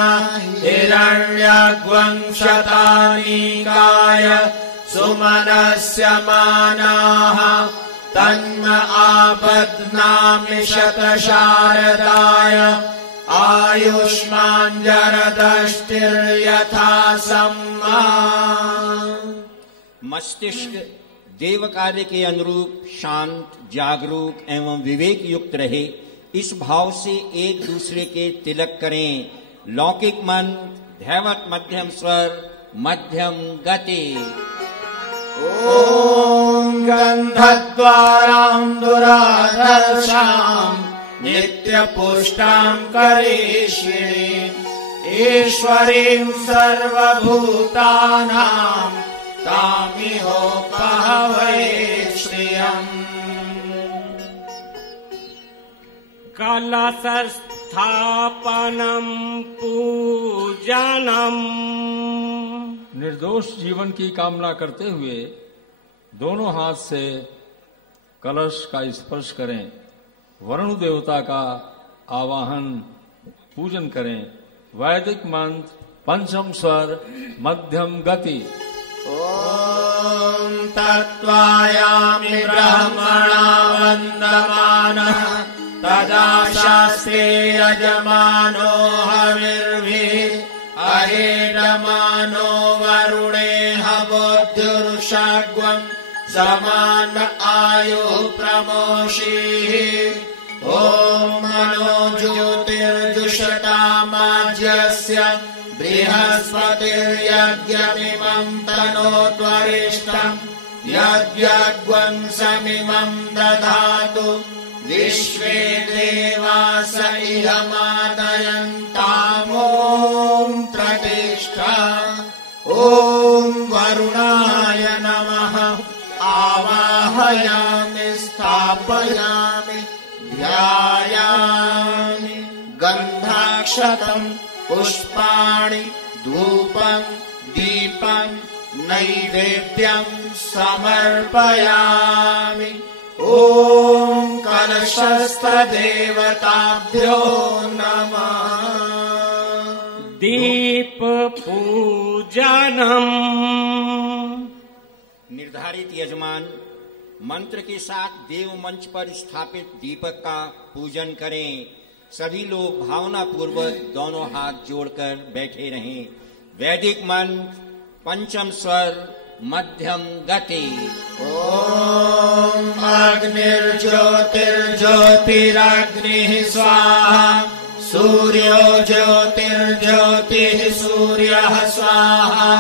हिरण्यग्वंशतानीकाय सुमनस्य मानाः तन्म आपद्नामि शतशारदाय आयुष्मान जरदष्टिर्यथा सम्मा। मस्तिष्क देव कार्य के अनुरूप शांत, जागरूक एवं विवेक युक्त रहे, इस भाव से एक दूसरे के तिलक करें। लौकिक मन, दैवत मध्यम स्वर, मध्यम गति। ॐ गन्धद्वारां दुराधर्षां नित्यपुष्टां करिष्यिणीं ईश्वरीं सर्वभूतानां तामिहोपहवै श्रियम्। कलशस्थापनम पूजनम। निर्दोष जीवन की कामना करते हुए दोनों हाथ से कलश का स्पर्श करें। वरुण देवता का आवाहन, पूजन करें। वैदिक मंत्र, पंचम स्वर, मध्यम गति। ॐ तत्त्वायामि ब्रह्मणा वन्दमानः तदा शास्त्रे यजमानो हविर्भिः अहेडमानो वरुणेह बुद्धिर्षग्वं समान आयुः प्रमोषीः। ॐ मनो ज्योतिर्जुषतामाज्यस्य बृहस्पतिर्यज्ञमिमं तनोत्वरिष्ठम् यज्ञग्वं समिमं दधातु विश्वे देवास इह मादयन्तामों प्रतिष्ठा। ॐ वरुणाय नमः आवाहयामि स्थापयामि ध्यायामि। गन्धाक्षतं पुष्पाणि धूपं दीपं नैवेद्यं समर्पयामि। ॐ कलशस्थ देवताभ्यो नमः। दीप पूजनम। निर्धारित यजमान मंत्र के साथ देव मंच पर स्थापित दीपक का पूजन करें। सभी लोग भावना पूर्वक दोनों हाथ जोड़कर बैठे रहें। वैदिक मंत्र, पंचम स्वर, मध्यम गति। ॐ अग्निर्ज्योतिर्ज्योतिरग्निः स्वाहा सूर्यो ज्योतिर्ज्योतिः सूर्यः स्वाहा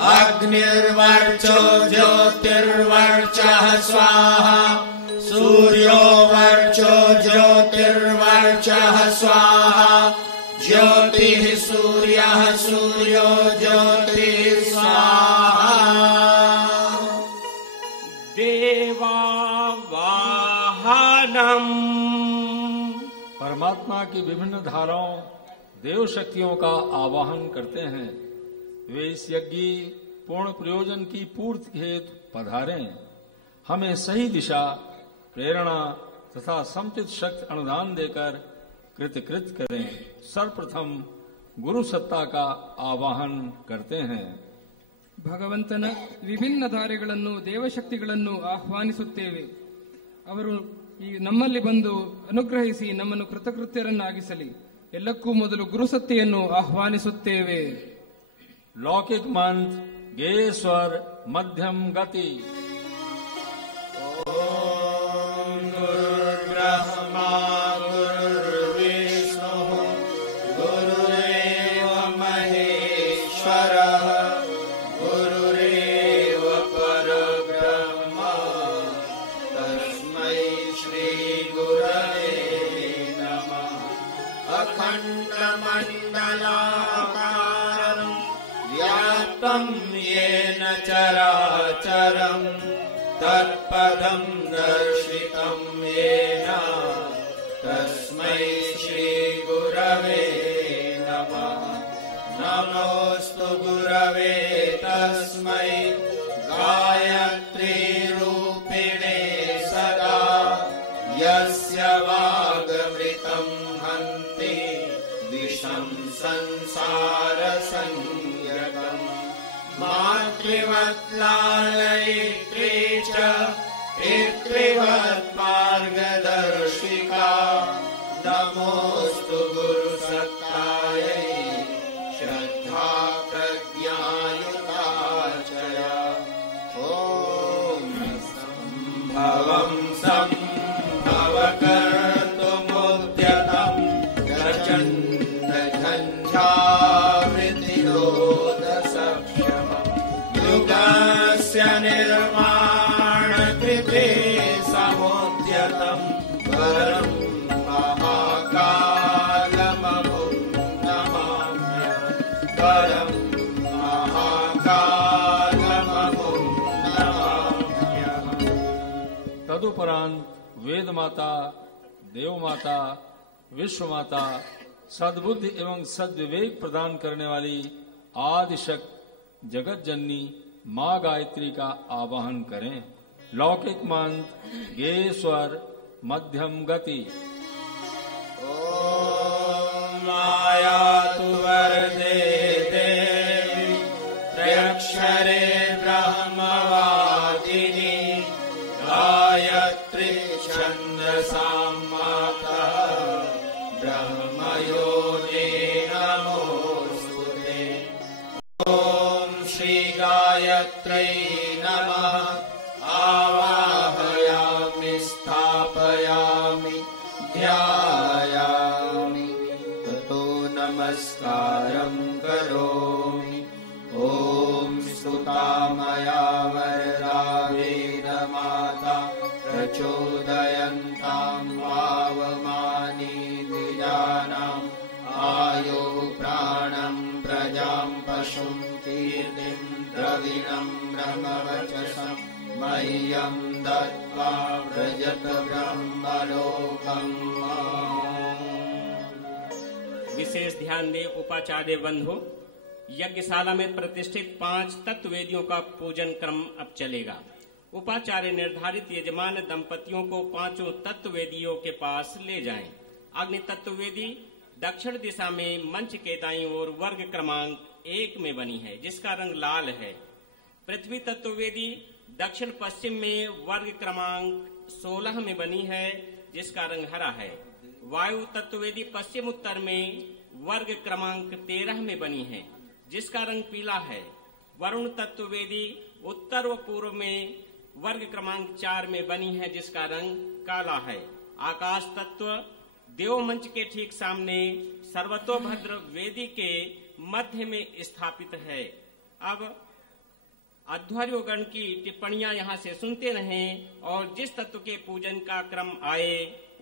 अग्निर्वर्चो ज्योतिर्वर्चः स्वाहा सूर्यो वर्चो ज्योतिर्वर्चः स्वाहा ज्योतिः सूर्यः सूर्यो ज्योतिः स्वाहा। देवावाहनम। परमात्मा की विभिन्न धाराओं देव शक्तियों का आवाहन करते हैं। वे इस यज्ञ पूर्ण प्रयोजन की पूर्ति हेतु पधारें। हमें सही दिशा, प्रेरणा तथा समुचित शक्ति अनुदान देकर कृतकृत करें। सर्वप्रथम गुरु सत्ता का आवाहन करते हैं। ಭಗವಂತನ ವಿಭಿನ್ನ ಧಾರೆಗಳನ್ನು ದೇವಶಕ್ತಿಗಳನ್ನು ಆಹ್ವಾನಿಸುತ್ತೇವೆ. ಅವರು ಈ ನಮ್ಮಲ್ಲಿ ಬಂದು ಅನುಗ್ರಹಿಸಿ ನಮ್ಮನ್ನು ಕೃತಕೃತ್ಯರನ್ನಾಗಿಸಲಿ. ಎಲ್ಲಕ್ಕೂ ಮೊದಲು ಗುರುಸತ್ತೆಯನ್ನು ಆಹ್ವಾನಿಸುತ್ತೇವೆ. लौकिक मंत्र, गेय स्वर, मध्यम गति। ॐ गुरुर्ब्रह्मा गुरुर्विष्णुः गुरुरेव महेश्वरः गुरुरेव परब्रह्म तस्मै श्रीगुरवे नमः। अखण्डमण्डलाकारम् व्याप्तं येन चराचरम् तत्पदं दर्शितं येन तस्मै श्रीगुरवे नमः। नमोऽस्तु गुरवे तस्मै गायत्री रूपिणे सदा यस्य संसार संयतम् मातृवत् लालयित्री च पितृवत् मार्गदर्शिका नमोऽस्तु गुरुसत्तायै श्रद्धा प्रज्ञायुताचया ॐ सम्भवं सम्भवकर्तुमुद्यतं प्रचण्ड झञ्झावृतिरोधसक्षमं युगस्य निर्माणकृते समुद्यतं वरं महाकालममुं नमाम्यहं वरं महाकालममुं नमाम्यहम्। तदुपरांत वेद माता, देव माता, विश्व माता, सद्बुद्धि एवं सद्विवेक प्रदान करने वाली आदिशक्ति जगत जननी माँ गायत्री का आवाहन करें। लौकिक मंत्र गे स्वर मध्यम गति। ॐ मायातु वरदे देवी त्रयक्षरे ब्रह्मवादिनी गायत्री छन्दसां माता ब्रह्मयोने नमोऽस्तुते। ॐ श्री गायत्र्यै नमः। आवाहयामि स्थापयामि ध्यायामि ततो नमस्कारं करोमि। ॐ स्तुता मया वरदा वेदमाता प्रचोदयन्तां पावमानि द्विजानाम् आयो प्राणं प्रजां पशुं कीर्तिं द्रविणं ब्रह्मवचसं मह्यं दत्त्वा व्रजत ब्रह्मलोकम्। विशेष ध्यान दें उपाचार्य बंधु, यज्ञशाला में प्रतिष्ठित 5 तत्ववेदियों का पूजन क्रम अब चलेगा। उपाचार्य निर्धारित यजमान दंपतियों को 5 तत्ववेदियों के पास ले जाएं। अग्नि तत्ववेदी दक्षिण दिशा में मंच के दाईं ओर वर्ग क्रमांक 1 में बनी है, जिसका रंग लाल है। पृथ्वी तत्ववेदी दक्षिण पश्चिम में वर्ग क्रमांक 16 में बनी है, जिसका रंग हरा है। वायु तत्ववेदी पश्चिम उत्तर में वर्ग क्रमांक 13 में बनी है, जिसका रंग पीला है। वरुण तत्ववेदी उत्तर व पूर्व में वर्ग क्रमांक 4 में बनी है, जिसका रंग काला है। आकाश तत्व देव मंच के ठीक सामने सर्वतोभद्र वेदी के मध्य में स्थापित है। अब अध्वर्योगण की टिप्पणियां यहाँ से सुनते रहें और जिस तत्व के पूजन का क्रम आए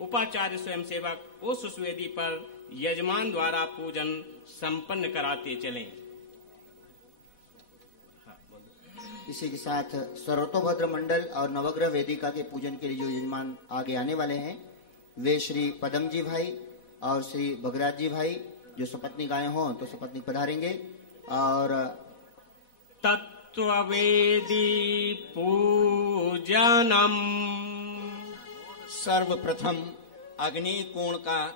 उपाचार्य स्वयंसेवक उस वेदी पर यजमान द्वारा पूजन संपन्न कराते चलें। इसी के साथ सर्वतोभद्र मंडल और नवग्रह वेदिका के पूजन के लिए जो यजमान आगे आने वाले हैं वे श्री पदमजी भाई और श्री भगराज जी भाई, जो सपत्नीक आए हों तो सपत्नीक पधारेंगे। और तत्ववेदी पूजनम। सर्वप्रथम अग्नि कोण का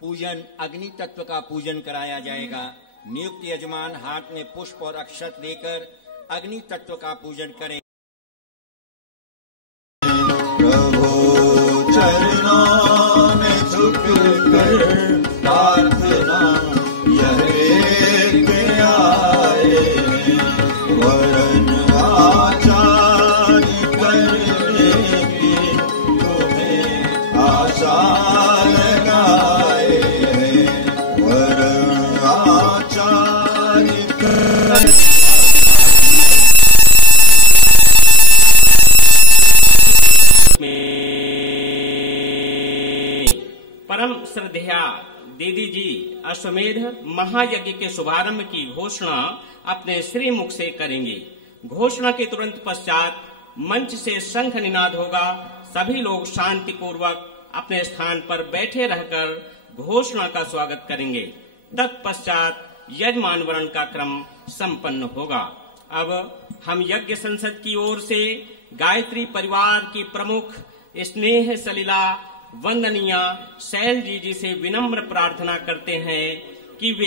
पूजन, अग्नि तत्व का पूजन कराया जाएगा। नियुक्त यजमान हाथ में पुष्प और अक्षत लेकर अग्नि तत्व का पूजन करें। प्रभु चरणों में झुककर प्रार्थना यह एक आए, वरन आचार्य करने की तुम्हें आशा लगाए, वरन आचार्य करने परम श्रद्धेया दीदी जी अश्वमेध महायज्ञ के शुभारंभ की घोषणा अपने श्री मुख से करेंगे। घोषणा के तुरंत पश्चात मंच से शंख निनाद होगा। सभी लोग शांति पूर्वक अपने स्थान पर बैठे रहकर घोषणा का स्वागत करेंगे। तत्पश्चात यजमान वरण का क्रम संपन्न होगा। अब हम यज्ञ संसद की ओर से गायत्री परिवार की प्रमुख स्नेह सलिला वंदनीय शैल जी से विनम्र प्रार्थना करते हैं कि वे